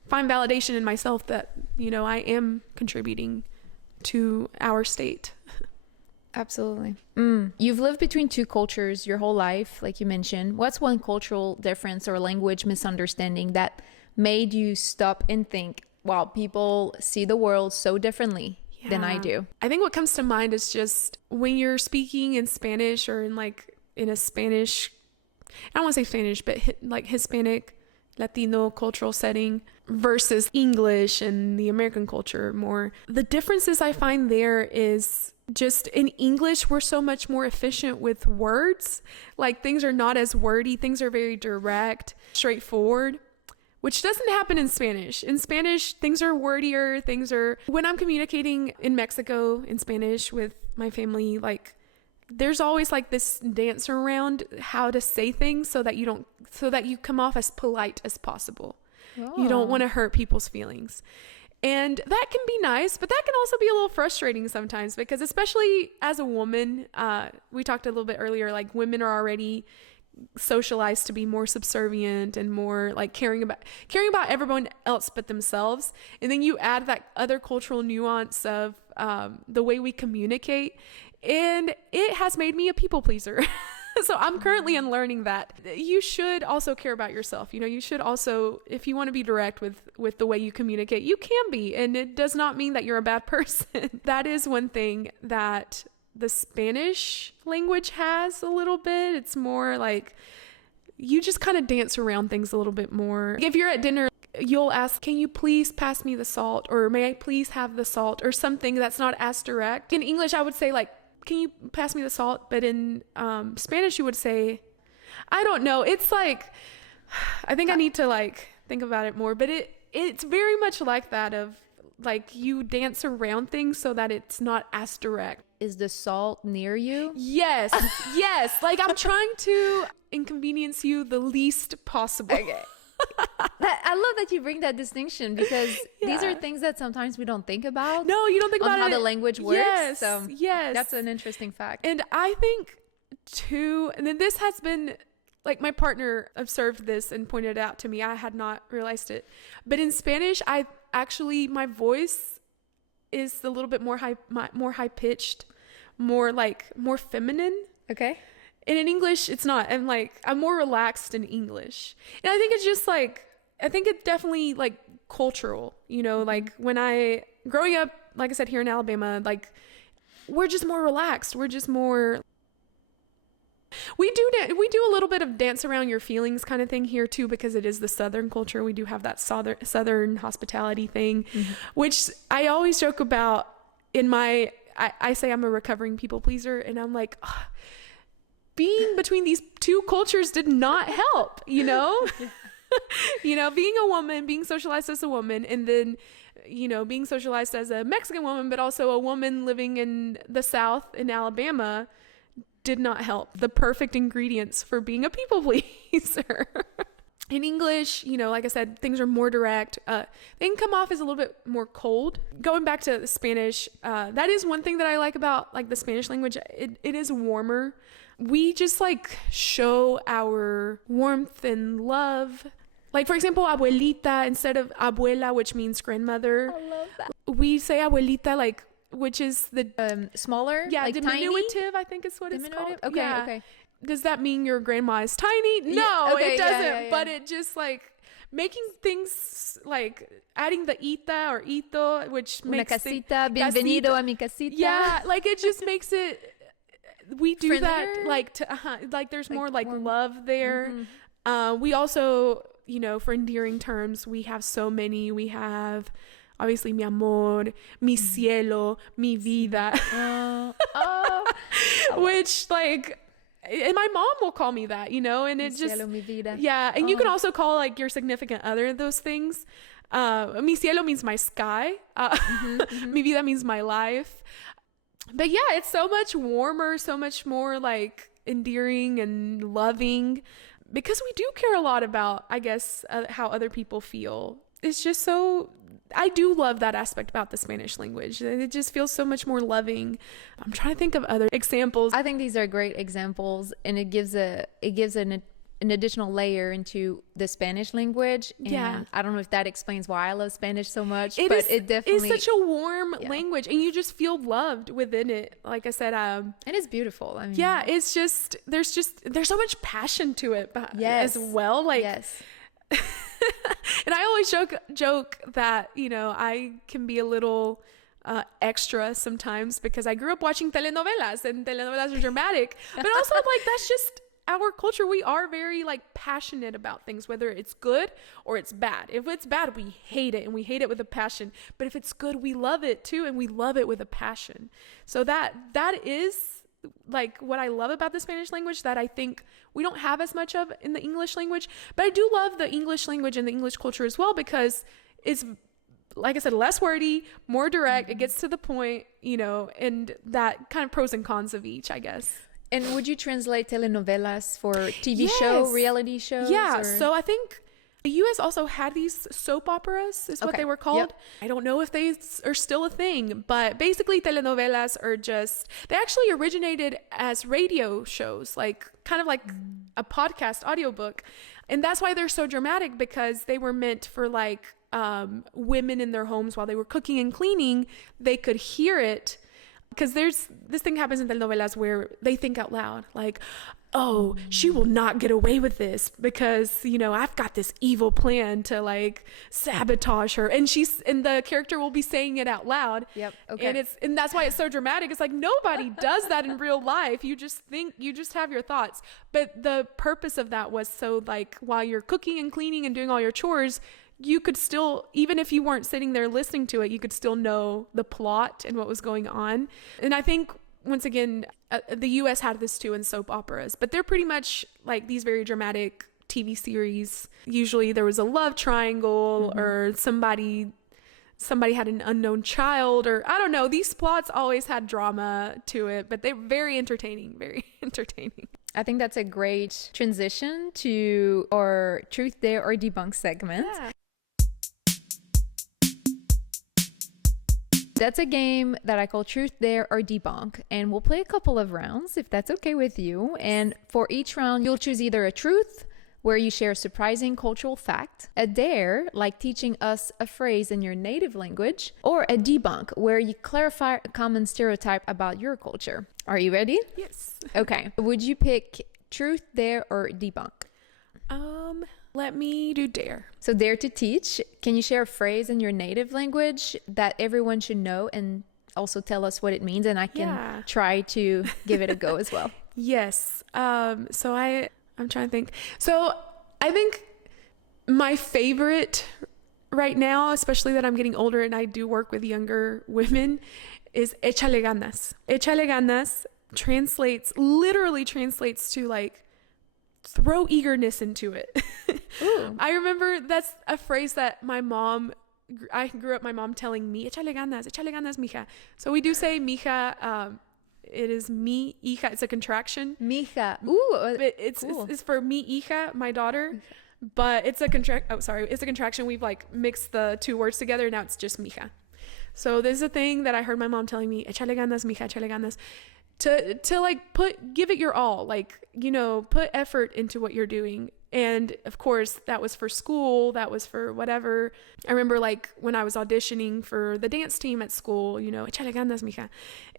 find validation in myself that, I am contributing to our state. Absolutely. You've lived between 2 cultures your whole life, like you mentioned. What's one cultural difference or language misunderstanding that made you stop and think, wow, people see the world so differently than I do? I think what comes to mind is just when you're speaking in Spanish or in a Spanish, I don't want to say Spanish, but like Hispanic, Latino cultural setting versus English and the American culture more. The differences I find there is just in English, we're so much more efficient with words. Like, things are not as wordy. Things are very direct, straightforward, which doesn't happen in Spanish. In Spanish, things are wordier. When I'm communicating in Mexico in Spanish with my family, like, there's always like this dance around how to say things so that you come off as polite as possible. Oh. You don't want to hurt people's feelings. And that can be nice, but that can also be a little frustrating sometimes, because especially as a woman, we talked a little bit earlier, like, women are already socialized to be more subservient and more like caring about everyone else but themselves. And then you add that other cultural nuance of the way we communicate, and it has made me a people pleaser. So I'm currently unlearning that. You should also care about yourself. You should also, if you want to be direct with the way you communicate, you can be. And it does not mean that you're a bad person. That is one thing that the Spanish language has a little bit. It's more like you just kind of dance around things a little bit more. If you're at dinner, you'll ask, can you please pass me the salt? Or may I please have the salt? Or something that's not as direct. In English, I would say, like, can you pass me the salt? But in Spanish, you would say, I don't know. It's like, I think I need to like think about it more, but it's very much like that of like, you dance around things so that it's not as direct. Is the salt near you? Yes. Yes. Like, I'm trying to inconvenience you the least possible. Okay. I love that you bring that distinction, because these are things that sometimes we don't think about. No, you don't think about how the language works. Yes, so yes. That's an interesting fact. And I think too, and then this has been like, my partner observed this and pointed it out to me. I had not realized it. But in Spanish, my voice is a little bit more high pitched, more feminine. Okay. And in English, it's not. I'm more relaxed in English. And I think it's just it's definitely like cultural, like when growing up, like I said, here in Alabama, like, we're just more relaxed. We're just more, we do a little bit of dance around your feelings kind of thing here too, because it is the Southern culture. We do have that Southern hospitality thing, which I always joke about I say I'm a recovering people pleaser, and I'm like, being between these 2 cultures did not help, being a woman, being socialized as a woman, and then, being socialized as a Mexican woman, but also a woman living in the South in Alabama did not help. The perfect ingredients for being a people pleaser. In English, you know, like I said, things are more direct. They can come off as a little bit more cold. Going back to Spanish, that is one thing that I like about like the Spanish language. It is warmer. We just like show our warmth and love. Like, for example, abuelita instead of abuela, which means grandmother. I love that. We say abuelita, like, which is the smaller, yeah, like diminutive, tiny? I think is what it's called. Okay, yeah. okay. Does that mean your grandma is tiny? No, Yeah, okay, it doesn't. yeah. But it just like making things like adding the ita or ito, which Una makes casita, bienvenido a mi casita. yeah, like it just makes it. We do Friendlier? that like there's more like warm. love there. We also, you know, for endearing terms, we have so many. We have obviously mi amor, mi cielo, mi vida, which like. And my mom will call me that, you know, and it just Cielo, mi vida. yeah. And you can also call like your significant other those things. Mi cielo means my sky. Mi vida means my life. But yeah, it's so much warmer, so much more like endearing and loving, because we do care a lot about, I guess, how other people feel. It's just so. I do love that aspect about the Spanish language. It just feels so much more loving. I'm trying to think of other examples. I think these are great examples, and it gives an additional layer into the Spanish language. And Yeah. I don't know if that explains why I love Spanish so much, It but is, it definitely is such a warm language, and you just feel loved within it. Like I said, and it's beautiful. I mean, yeah, it's just there's so much passion to it Yes. as well. Like, yes. and I always joke that, you know, I can be a little extra sometimes because I grew up watching telenovelas, and telenovelas are dramatic, but also like that's just our culture. We are very like passionate about things, whether it's good or it's bad. If it's bad, we hate it, and we hate it with a passion. But if it's good, we love it too, and we love it with a passion. So that is like what I love about the Spanish language that I think we don't have as much of in the English language. But I do love the English language and the English culture as well, because it's, like I said, less wordy, more direct. It gets to the point, you know, and that kind of pros and cons of each, I guess. And would you translate telenovelas for TV Yes. show, reality shows? Yeah. or- So I think the U.S. also had these soap operas, is what Okay. they were called. Yep. I don't know if they are still a thing, but basically telenovelas are just, they actually originated as radio shows, like kind of like a podcast audiobook. And that's why they're so dramatic, because they were meant for like women in their homes while they were cooking and cleaning. They could hear it, because there's this thing happens in telenovelas where they think out loud, like, oh, she will not get away with this because, you know, I've got this evil plan to like sabotage her, and the character will be saying it out loud. Yep. Okay. And that's why it's so dramatic. It's like nobody does that in real life. You just have your thoughts. But the purpose of that was so like while you're cooking and cleaning and doing all your chores, you could still, even if you weren't sitting there listening to it, you could still know the plot and what was going on. And I think, once again, the U.S. had this too in soap operas, but they're pretty much like these very dramatic TV series. Usually there was a love triangle, or somebody had an unknown child, or I don't know. These plots always had drama to it, but they're very entertaining, very entertaining. I think that's a great transition to our Truth, Dare, or Debunk segment. Yeah. That's a game that I call Truth, Dare, or Debunk, and we'll play a couple of rounds if that's okay with you. And for each round, you'll choose either a truth, where you share a surprising cultural fact, a dare, like teaching us a phrase in your native language, or a debunk, where you clarify a common stereotype about your culture. Are you ready? Yes. Okay. Would you pick Truth, Dare, or Debunk? Let me do dare. So dare to teach. Can you share a phrase in your native language that everyone should know, and also tell us what it means? And I can try to give it a go as well. Yes. So I'm trying to think. So I think my favorite right now, especially that I'm getting older and I do work with younger women, is échale ganas. Échale ganas literally translates to like throw eagerness into it. I remember that's a phrase that I grew up my mom telling me, échale ganas, mija. So we do say mija. It is mi hija. It's a contraction. Mija. Ooh, But cool. it's for mi hija, my daughter. but it's a contraction. We've like mixed the two words together. Now it's just mija. So this is a thing that I heard my mom telling me, échale ganas, mija, échale ganas. To like give it your all, like, you know, put effort into what you're doing. And of course that was for school, that was for whatever. I remember like when I was auditioning for the dance team at school, you know, échale ganas, mija.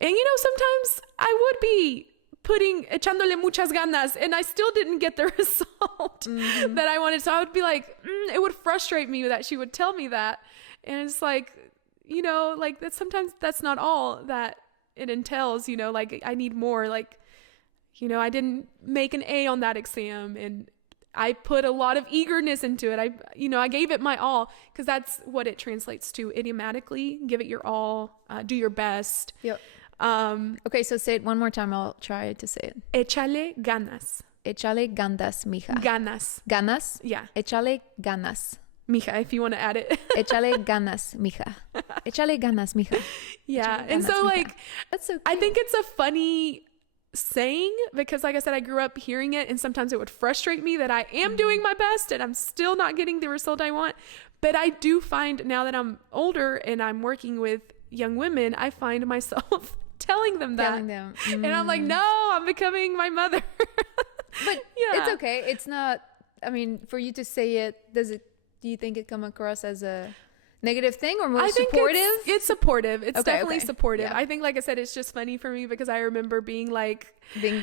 And you know, sometimes I would be putting echándole muchas ganas and I still didn't get the result that I wanted. So I would be like, it would frustrate me that she would tell me that. And it's like, you know, like that sometimes that's not all that it entails, you know, like I need more, like, you know, I didn't make an A on that exam and I put a lot of eagerness into it. I gave it my all, because that's what it translates to idiomatically. Give it your all, do your best. Yep. Okay, so say it one more time. I'll try to say it. Échale ganas. Échale ganas, mija. Ganas. Ganas? Yeah. Échale ganas. Mija, if you want to add it. Échale ganas, mija. Échale ganas, mija. Yeah. Échale And ganas, so mija. like, that's so cute. I think it's a funny saying, because like I said, I grew up hearing it, and sometimes it would frustrate me that I am doing my best and I'm still not getting the result I want. But I do find now that I'm older and I'm working with young women, I find myself telling them that. And I'm like, no, I'm becoming my mother. But yeah, it's okay. It's not, I mean, for you to say it, do you think it come across as a negative thing or more supportive? It's supportive. It's definitely supportive. Yeah. I think, like I said, it's just funny for me because I remember being like, le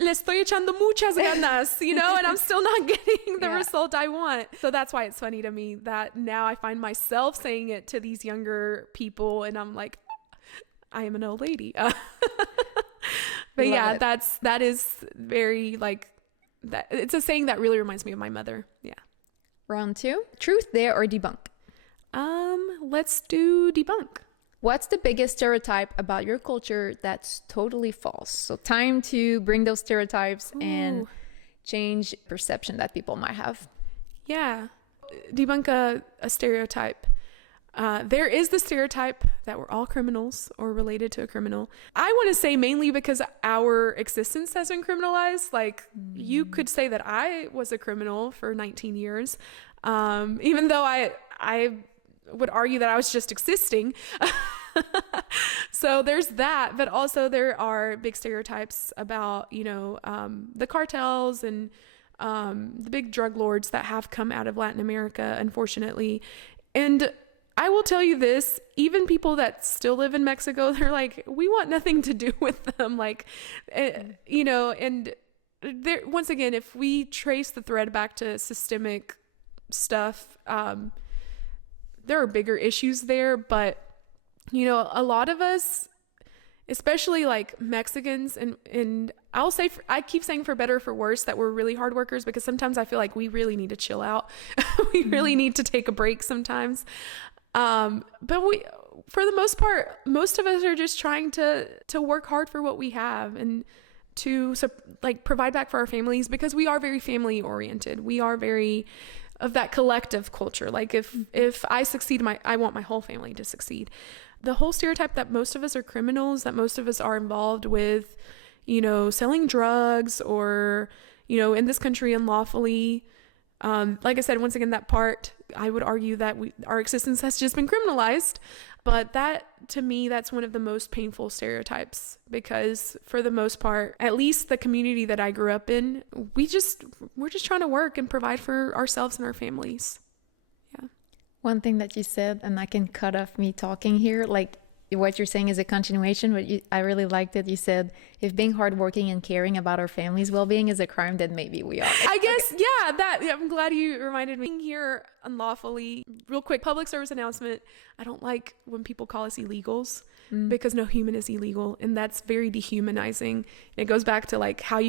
estoy echando muchas ganas, you know, and I'm still not getting the result I want. So that's why it's funny to me that now I find myself saying it to these younger people, and I'm like, I am an old lady. But yeah, that is very like that. It's a saying that really reminds me of my mother. Yeah. Round 2, truth, dare, or debunk? Let's do debunk. What's the biggest stereotype about your culture that's totally false? So time to bring those stereotypes and change perception that people might have. Yeah. Debunk a stereotype. There is the stereotype that we're all criminals or related to a criminal. I want to say mainly because our existence has been criminalized. Like you could say that I was a criminal for 19 years. Even though I would argue that I was just existing. So there's that, but also there are big stereotypes about, you know, the cartels and the big drug lords that have come out of Latin America, unfortunately. And I will tell you this, even people that still live in Mexico, they're like, we want nothing to do with them. Like, you know, and there, once again, if we trace the thread back to systemic stuff, there are bigger issues there. But, you know, a lot of us, especially like Mexicans, and I'll say, I keep saying for better or for worse, that we're really hard workers, because sometimes I feel like we really need to chill out. We really need to take a break sometimes. But we, for the most part, most of us are just trying to work hard for what we have and to like provide back for our families, because we are very family oriented. We are very of that collective culture. Like if I succeed, I want my whole family to succeed. The whole stereotype that most of us are criminals, that most of us are involved with, you know, selling drugs or, you know, in this country unlawfully. Like I said, once again, that part, I would argue that our existence has just been criminalized. But that, to me, that's one of the most painful stereotypes, because for the most part, at least the community that I grew up in, we're just trying to work and provide for ourselves and our families. Yeah. One thing that you said, and I can cut off me talking here, like what you're saying is a continuation, but I really liked it. You said, if being hardworking and caring about our family's well-being is a crime, then maybe we are. I guess, yeah, I'm glad you reminded me. Being here unlawfully, real quick, public service announcement. I don't like when people call us illegals, because no human is illegal. And that's very dehumanizing. It goes back to like how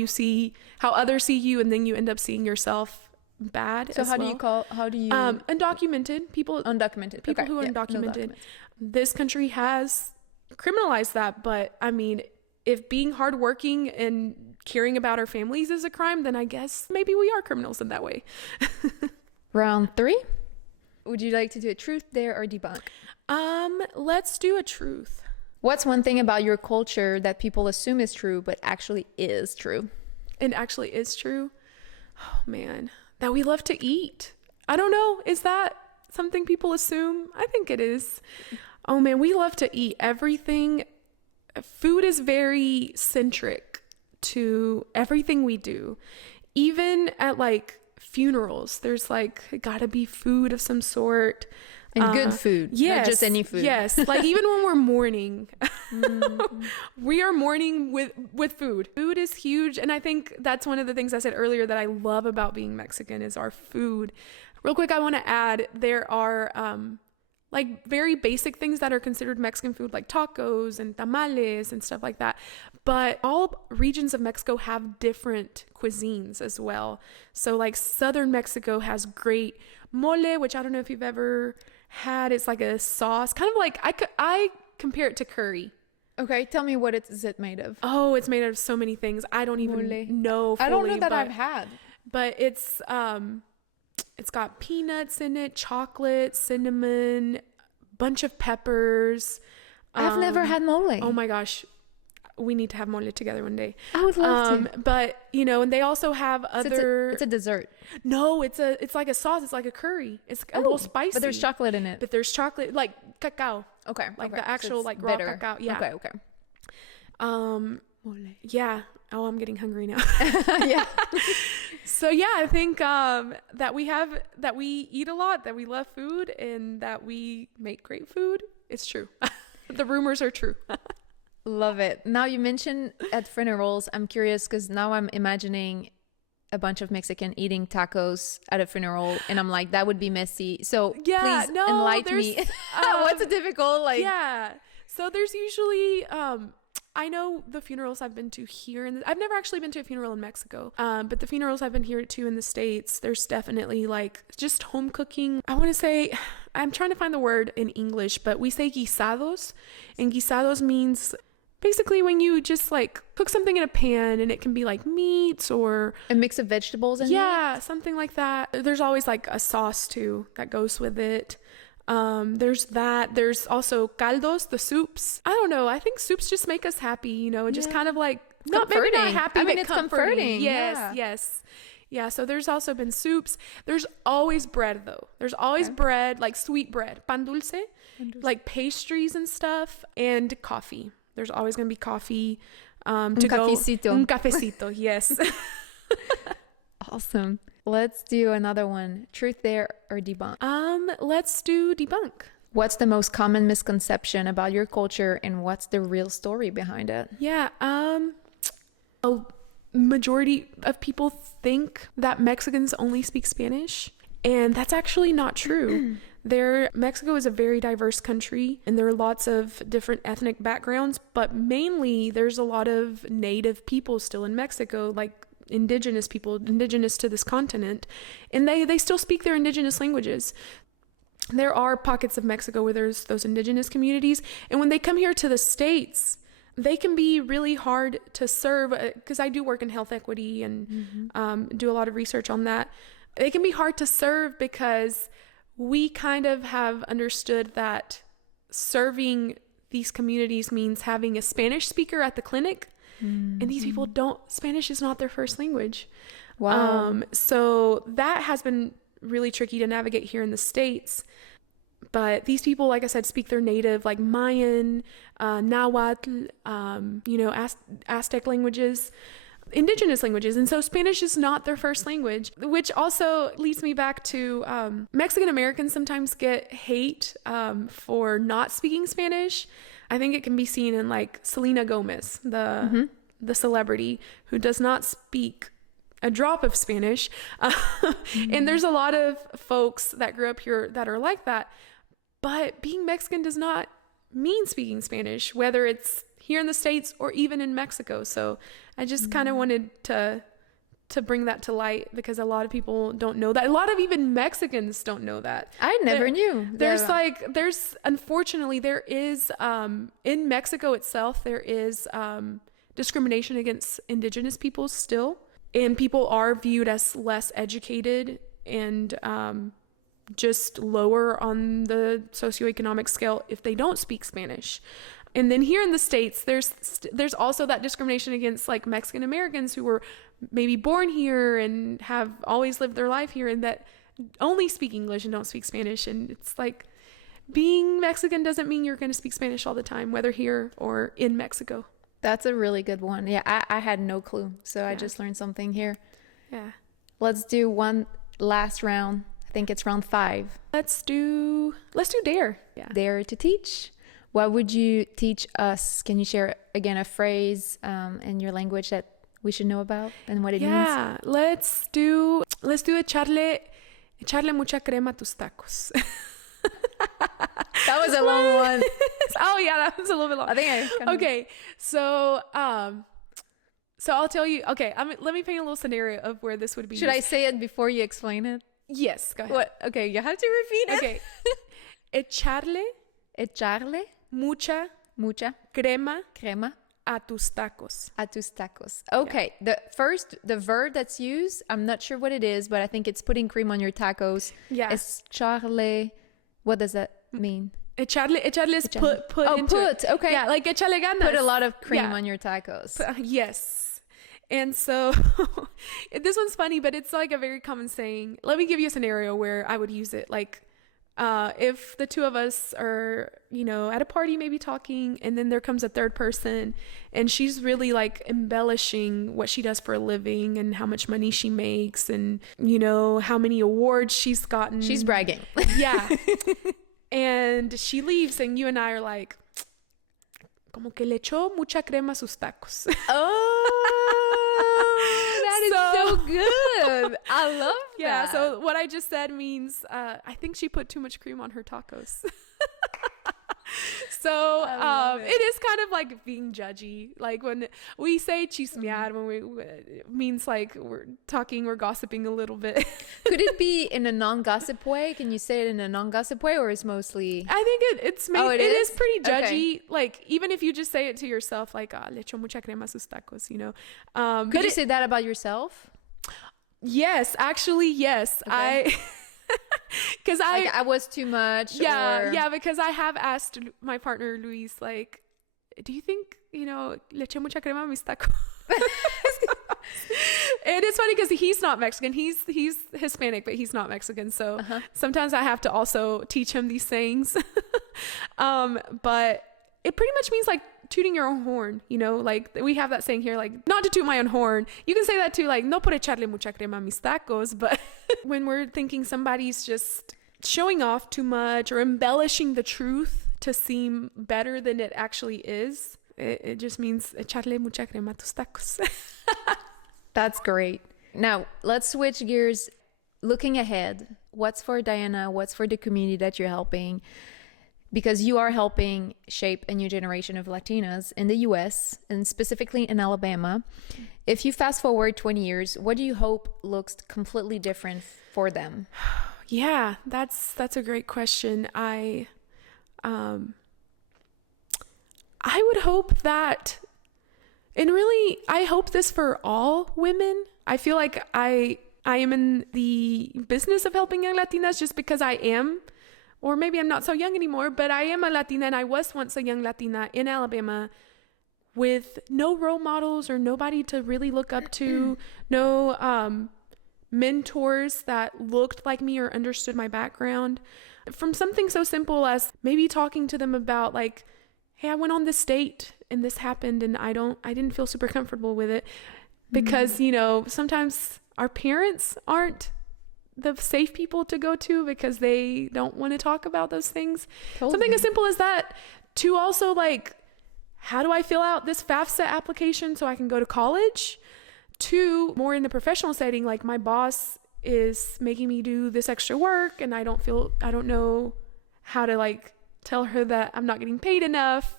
others see you, and then you end up seeing yourself bad. So how do you undocumented people, okay. who are undocumented. No, this country has criminalized that, but I mean, if being hardworking and caring about our families is a crime, then I guess maybe we are criminals in that way. Round 3. Would you like to do a truth, dare, or debunk? Let's do a truth. What's one thing about your culture that people assume is true but actually is true? And actually is true? Oh man, that we love to eat. I don't know. Is that something people assume? I think it is. Oh man, we love to eat everything. Food is very centric to everything we do. Even at like funerals, there's like gotta be food of some sort. And good food. Yes. Not just any food. Yes. Like even when we're mourning, we are mourning with food. Food is huge. And I think that's one of the things I said earlier that I love about being Mexican is our food. Real quick, I want to add, there are like very basic things that are considered Mexican food, like tacos and tamales and stuff like that. But all regions of Mexico have different cuisines as well. So like southern Mexico has great mole, which I don't know if you've ever had. It's like a sauce, kind of like I compare it to curry. Okay, tell me what is it made of? Oh, it's made out of so many things. I don't even know fully, I don't know that I've had. But it's got peanuts in it, chocolate, cinnamon, bunch of peppers. I've never had mole. Oh my gosh. We need to have mole together one day. I would love to. But you know, and they also have other. It's a dessert. No, it's like a sauce. It's like a curry. It's a little spicy. But there's chocolate in it. But there's chocolate, like cacao. Okay. Like the actual so like raw cacao. Yeah. Okay. Mole. Yeah. Oh, I'm getting hungry now. Yeah. So yeah, I think that we eat a lot, that we love food, and that we make great food. It's true. The rumors are true. Love it. Now you mentioned at funerals, I'm curious because now I'm imagining a bunch of Mexican eating tacos at a funeral, and I'm like, that would be messy. So please enlighten me. What's a typical like? Yeah. So there's usually I know the funerals I've been to here I've never actually been to a funeral in Mexico, but the funerals I've been here to in the States, there's definitely like just home cooking. I want to say, I'm trying to find the word in English, but we say guisados, and guisados means basically when you just like cook something in a pan, and it can be like meats or a mix of vegetables and meat. Something like that. There's always like a sauce too that goes with it. There's that. There's also caldos, the soups. I don't know. I think soups just make us happy, you know, and just kind of like not happy. I mean, but it's comforting. Yes. Yeah. So there's also been soups. There's always bread though. There's always bread, like sweet bread, pan dulce, like pastries and stuff, and coffee. There's always going to be coffee. Un cafecito. Yes. Awesome. Let's do another one. Truth, dare, or debunk? Let's do debunk. What's the most common misconception about your culture, and what's the real story behind it? Yeah. A majority of people think that Mexicans only speak Spanish, and that's actually not true. Mexico is a very diverse country, and there are lots of different ethnic backgrounds, but mainly there's a lot of native people still in Mexico, like indigenous people, indigenous to this continent, and they still speak their indigenous languages. There are pockets of Mexico where there's those indigenous communities, and when they come here to the States, they can be really hard to serve, because I do work in health equity and do a lot of research on that. They can be hard to serve because we kind of have understood that serving these communities means having a Spanish speaker at the clinic. And these people Spanish is not their first language. Wow. So that has been really tricky to navigate here in the States. But these people, like I said, speak their native, like Mayan, Nahuatl, Aztec languages, indigenous languages. And so Spanish is not their first language, which also leads me back to Mexican Americans sometimes get hate for not speaking Spanish. I think it can be seen in like Selena Gomez, the celebrity who does not speak a drop of Spanish. And there's a lot of folks that grew up here that are like that. But being Mexican does not mean speaking Spanish, whether it's here in the States or even in Mexico. So I just kind of wanted to bring that to light, because a lot of people don't know that. A lot of even Mexicans don't know that. I never knew. Unfortunately, there is, in Mexico itself, there is discrimination against indigenous people still. And people are viewed as less educated and just lower on the socioeconomic scale if they don't speak Spanish. And then here in the States, there's also that discrimination against like Mexican Americans who were maybe born here and have always lived their life here and that only speak English and don't speak Spanish. And it's like being Mexican doesn't mean you're going to speak Spanish all the time, whether here or in Mexico. That's a really good one. Yeah, I had no clue. So I just learned something here. Yeah. Let's do one last round. I think it's round 5. Let's do dare. Yeah. Dare to teach. What would you teach us? Can you share again a phrase in your language that we should know about and what it means? Yeah, let's do echarle mucha crema a tus tacos. That was a long one. Oh yeah, that was a little bit long. I think okay. So I'll tell you. Okay, let me paint a little scenario of where this would be. Should I say it before you explain it? Yes, go ahead. What? Okay, you have to repeat it. Okay. Echarle mucha crema a tus tacos. Okay, the verb that's used, I'm not sure what it is, but I think it's putting cream on your tacos. Yeah. Echarle, what does that mean? Echarle is put into put. It. Okay. Yeah, like echarle ganas. Put a lot of cream on your tacos. Yes. And so this one's funny, but it's like a very common saying. Let me give you a scenario where I would use it. Like if the two of us are, at a party, maybe talking, and then there comes a third person and she's really like embellishing what she does for a living and how much money she makes and, how many awards she's gotten. She's bragging. Yeah. And she leaves and you and I are like, como que le echó mucha crema a sus tacos. Oh, that is so good. I love that. Yeah, so what I just said means I think she put too much cream on her tacos. So it is kind of like being judgy. Like when we say chismear, it means like we're gossiping a little bit. Could it be in a non-gossip way? Can you say it in a non-gossip way, or is mostly? I think it is pretty judgy. Okay. Like even if you just say it to yourself, like le echó mucha crema a sus tacos, Could you say that about yourself? Yes, actually, yes. Okay. Because I was too much. Yeah, because I have asked my partner Luis, like, do you think le eché mucha crema a mis tacos? And it's funny because he's not Mexican. He's Hispanic, but he's not Mexican. So sometimes I have to also teach him these things. But it pretty much means like tooting your own horn, like we have that saying here, like not to toot my own horn. You can say that too, like no por echarle mucha crema a mis tacos, but when we're thinking somebody's just showing off too much or embellishing the truth to seem better than it actually is, it just means echarle mucha crema a tus tacos. That's great. Now let's switch gears. Looking ahead, what's for Diana? What's for the community that you're helping? Because you are helping shape a new generation of Latinas in the U.S. and specifically in Alabama. If you fast forward 20 years, what do you hope looks completely different for them? Yeah, that's a great question. I would hope that, and really, I hope this for all women. I feel like I am in the business of helping young Latinas just because I am. Or maybe I'm not so young anymore, but I am a Latina and I was once a young Latina in Alabama with no role models or nobody to really look up to, no mentors that looked like me or understood my background. From something so simple as maybe talking to them about like, hey, I went on this date and this happened and I didn't feel super comfortable with it because, sometimes our parents aren't the safe people to go to because they don't want to talk about those things. Totally. Something as simple as that, to also like, how do I fill out this FAFSA application so I can go to college? To more in the professional setting, like my boss is making me do this extra work and I don't know how to like tell her that I'm not getting paid enough,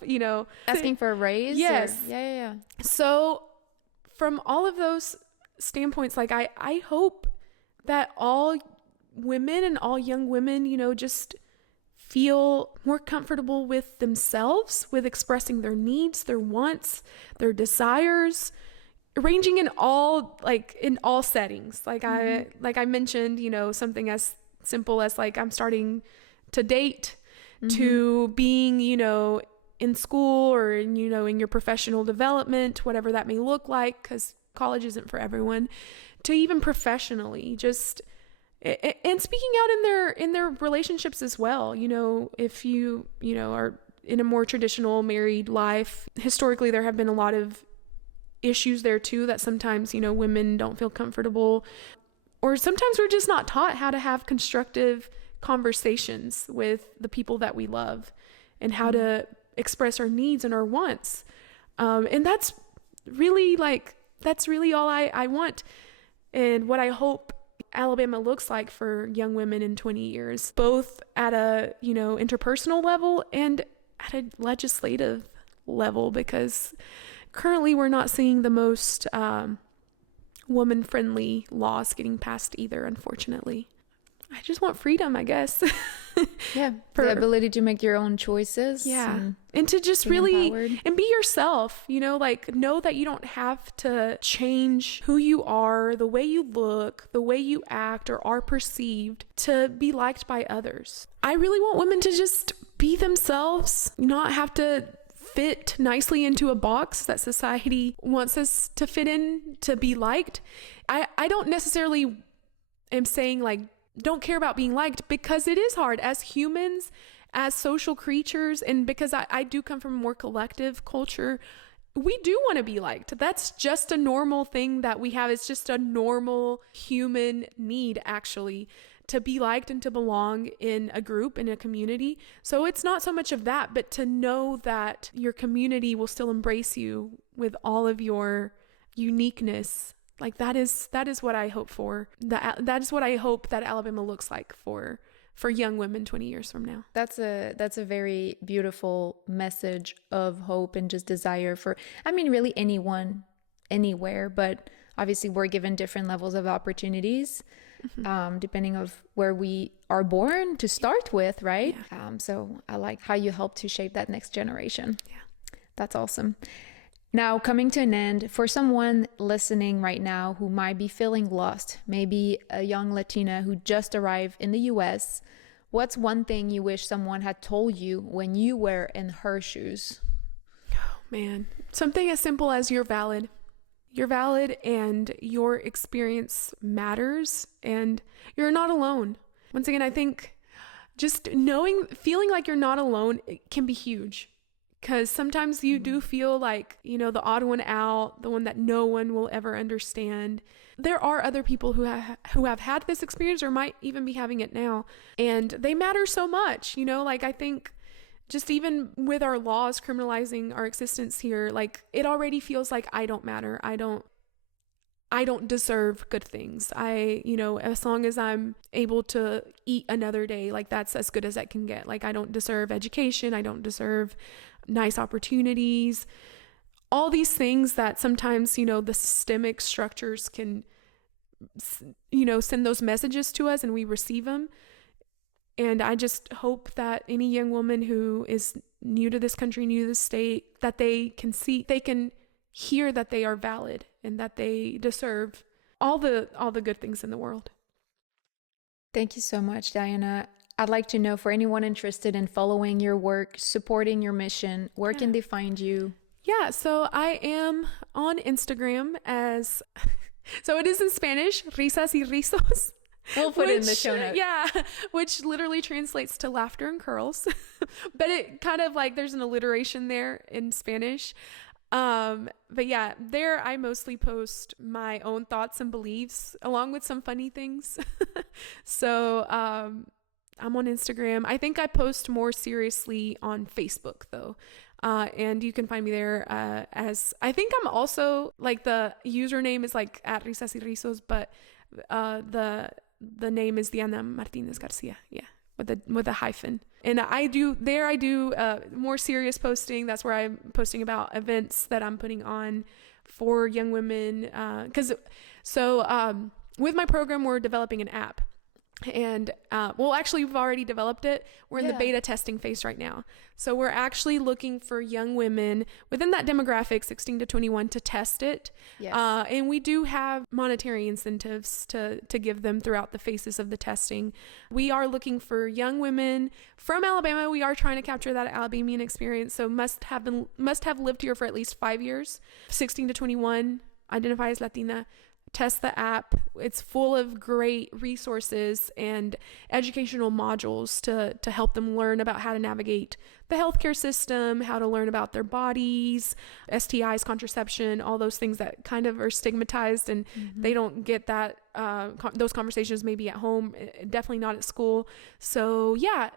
Asking for a raise? Yes. Or? Yeah. So from all of those standpoints, like I hope that all women and all young women, just feel more comfortable with themselves, with expressing their needs, their wants, their desires, ranging in all settings. Like I mentioned, something as simple as like I'm starting to date to being, in school or in your professional development, whatever that may look like, because college isn't for everyone, to even professionally, just and speaking out in their relationships as well. If you are in a more traditional married life, historically there have been a lot of issues there too, that sometimes women don't feel comfortable, or sometimes we're just not taught how to have constructive conversations with the people that we love, and how to express our needs and our wants. And that's really all I want, and what I hope Alabama looks like for young women in 20 years, both at a interpersonal level and at a legislative level, because currently we're not seeing the most woman-friendly laws getting passed either, unfortunately. I just want freedom, I guess. Yeah, the ability to make your own choices. Yeah, and to just really empowered. And be yourself, know that you don't have to change who you are, the way you look, the way you act or are perceived to be liked by others. I really want women to just be themselves, not have to fit nicely into a box that society wants us to fit in to be liked. I don't necessarily am saying don't care about being liked, because it is hard as humans, as social creatures, and because I do come from a more collective culture. We do want to be liked. That's just a normal thing that we have. It's just a normal human need, actually, to be liked and to belong in a group, in a community. So it's not so much of that, but to know that your community will still embrace you with all of your uniqueness. That is what I hope for. That is what I hope that Alabama looks like for young women 20 years from now. That's a very beautiful message of hope and just desire for, really anyone, anywhere, but obviously we're given different levels of opportunities, depending of where we are born to start with, right? Yeah. So I like how you help to shape that next generation. Yeah, that's awesome. Now, coming to an end, for someone listening right now who might be feeling lost, maybe a young Latina who just arrived in the U.S., what's one thing you wish someone had told you when you were in her shoes? Oh, man. Something as simple as you're valid. You're valid, and your experience matters, and you're not alone. Once again, I think just feeling like you're not alone, it can be huge. Because sometimes you do feel like, the odd one out, the one that no one will ever understand. There are other people who have had this experience or might even be having it now. And they matter so much, I think just even with our laws criminalizing our existence here, it already feels like I don't matter. I don't deserve good things. As long as I'm able to eat another day, that's as good as I can get. I don't deserve education. I don't deserve nice opportunities, all these things that sometimes, the systemic structures can, send those messages to us and we receive them. And I just hope that any young woman who is new to this country, new to this state, that they can hear that they are valid and that they deserve all the good things in the world. Thank you so much, Diana. I'd like to know, for anyone interested in following your work, supporting your mission, where can they find you? Yeah, so I am on Instagram so it is in Spanish, risas y rizos. We'll put it in the show notes. Yeah, which literally translates to laughter and curls. But it kind of there's an alliteration there in Spanish. But yeah, there I mostly post my own thoughts and beliefs along with some funny things. So, I'm on Instagram. I think I post more seriously on Facebook though. And you can find me there as I think I'm also the username is at risas y rizos, but the name is Diana Martínez García. Yeah, with a hyphen. And I do more serious posting. That's where I'm posting about events that I'm putting on for young women. With my program, we're developing an app. And well, actually, we've already developed it. We're in the Yeah. beta testing phase right now. So we're actually looking for young women within that demographic, 16 to 21, to test it. Yes. And we do have monetary incentives to give them throughout the phases of the testing. We are looking for young women from Alabama. We are trying to capture that Alabamian experience. So must have lived here for at least 5 years. 16 to 21, identify as Latina. Test the app. It's full of great resources and educational modules to help them learn about how to navigate the healthcare system, how to learn about their bodies, STIs, contraception, all those things that kind of are stigmatized, and they don't get that those conversations maybe at home, definitely not at school. So yeah,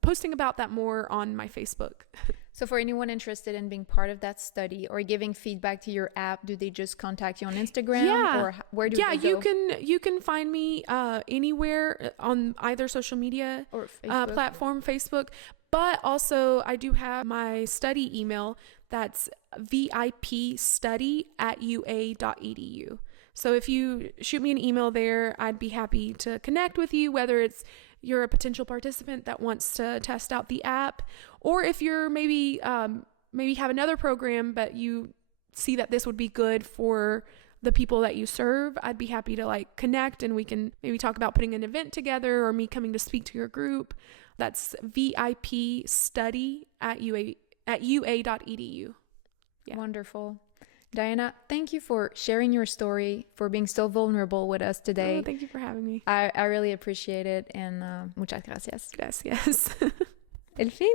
posting about that more on my Facebook. So for anyone interested in being part of that study or giving feedback to your app, do they just contact you on Instagram? Yeah. Or where do they go? you can find me anywhere on either social media Or Facebook. platform, Facebook. But also I do have my study email. That's vipstudy@ua.edu. So if you shoot me an email there, I'd be happy to connect with you, whether it's you're a potential participant that wants to test out the app, or if you're maybe have another program, but you see that this would be good for the people that you serve, I'd be happy to like connect, and we can maybe talk about putting an event together or me coming to speak to your group. That's vipstudy@ua.edu. Yeah. Wonderful. Diana, thank you for sharing your story, for being so vulnerable with us today. Oh, thank you for having me. I really appreciate it, and muchas gracias. Yes. El fin.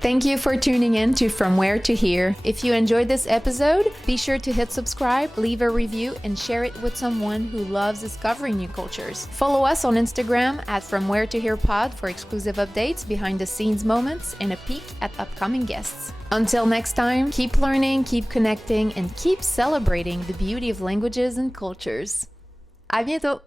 Thank you for tuning in to From Where to Here. If you enjoyed this episode, be sure to hit subscribe, leave a review, and share it with someone who loves discovering new cultures. Follow us on Instagram at From Where to Here Pod for exclusive updates, behind the scenes moments, and a peek at upcoming guests. Until next time, keep learning, keep connecting, and keep celebrating the beauty of languages and cultures. À bientôt!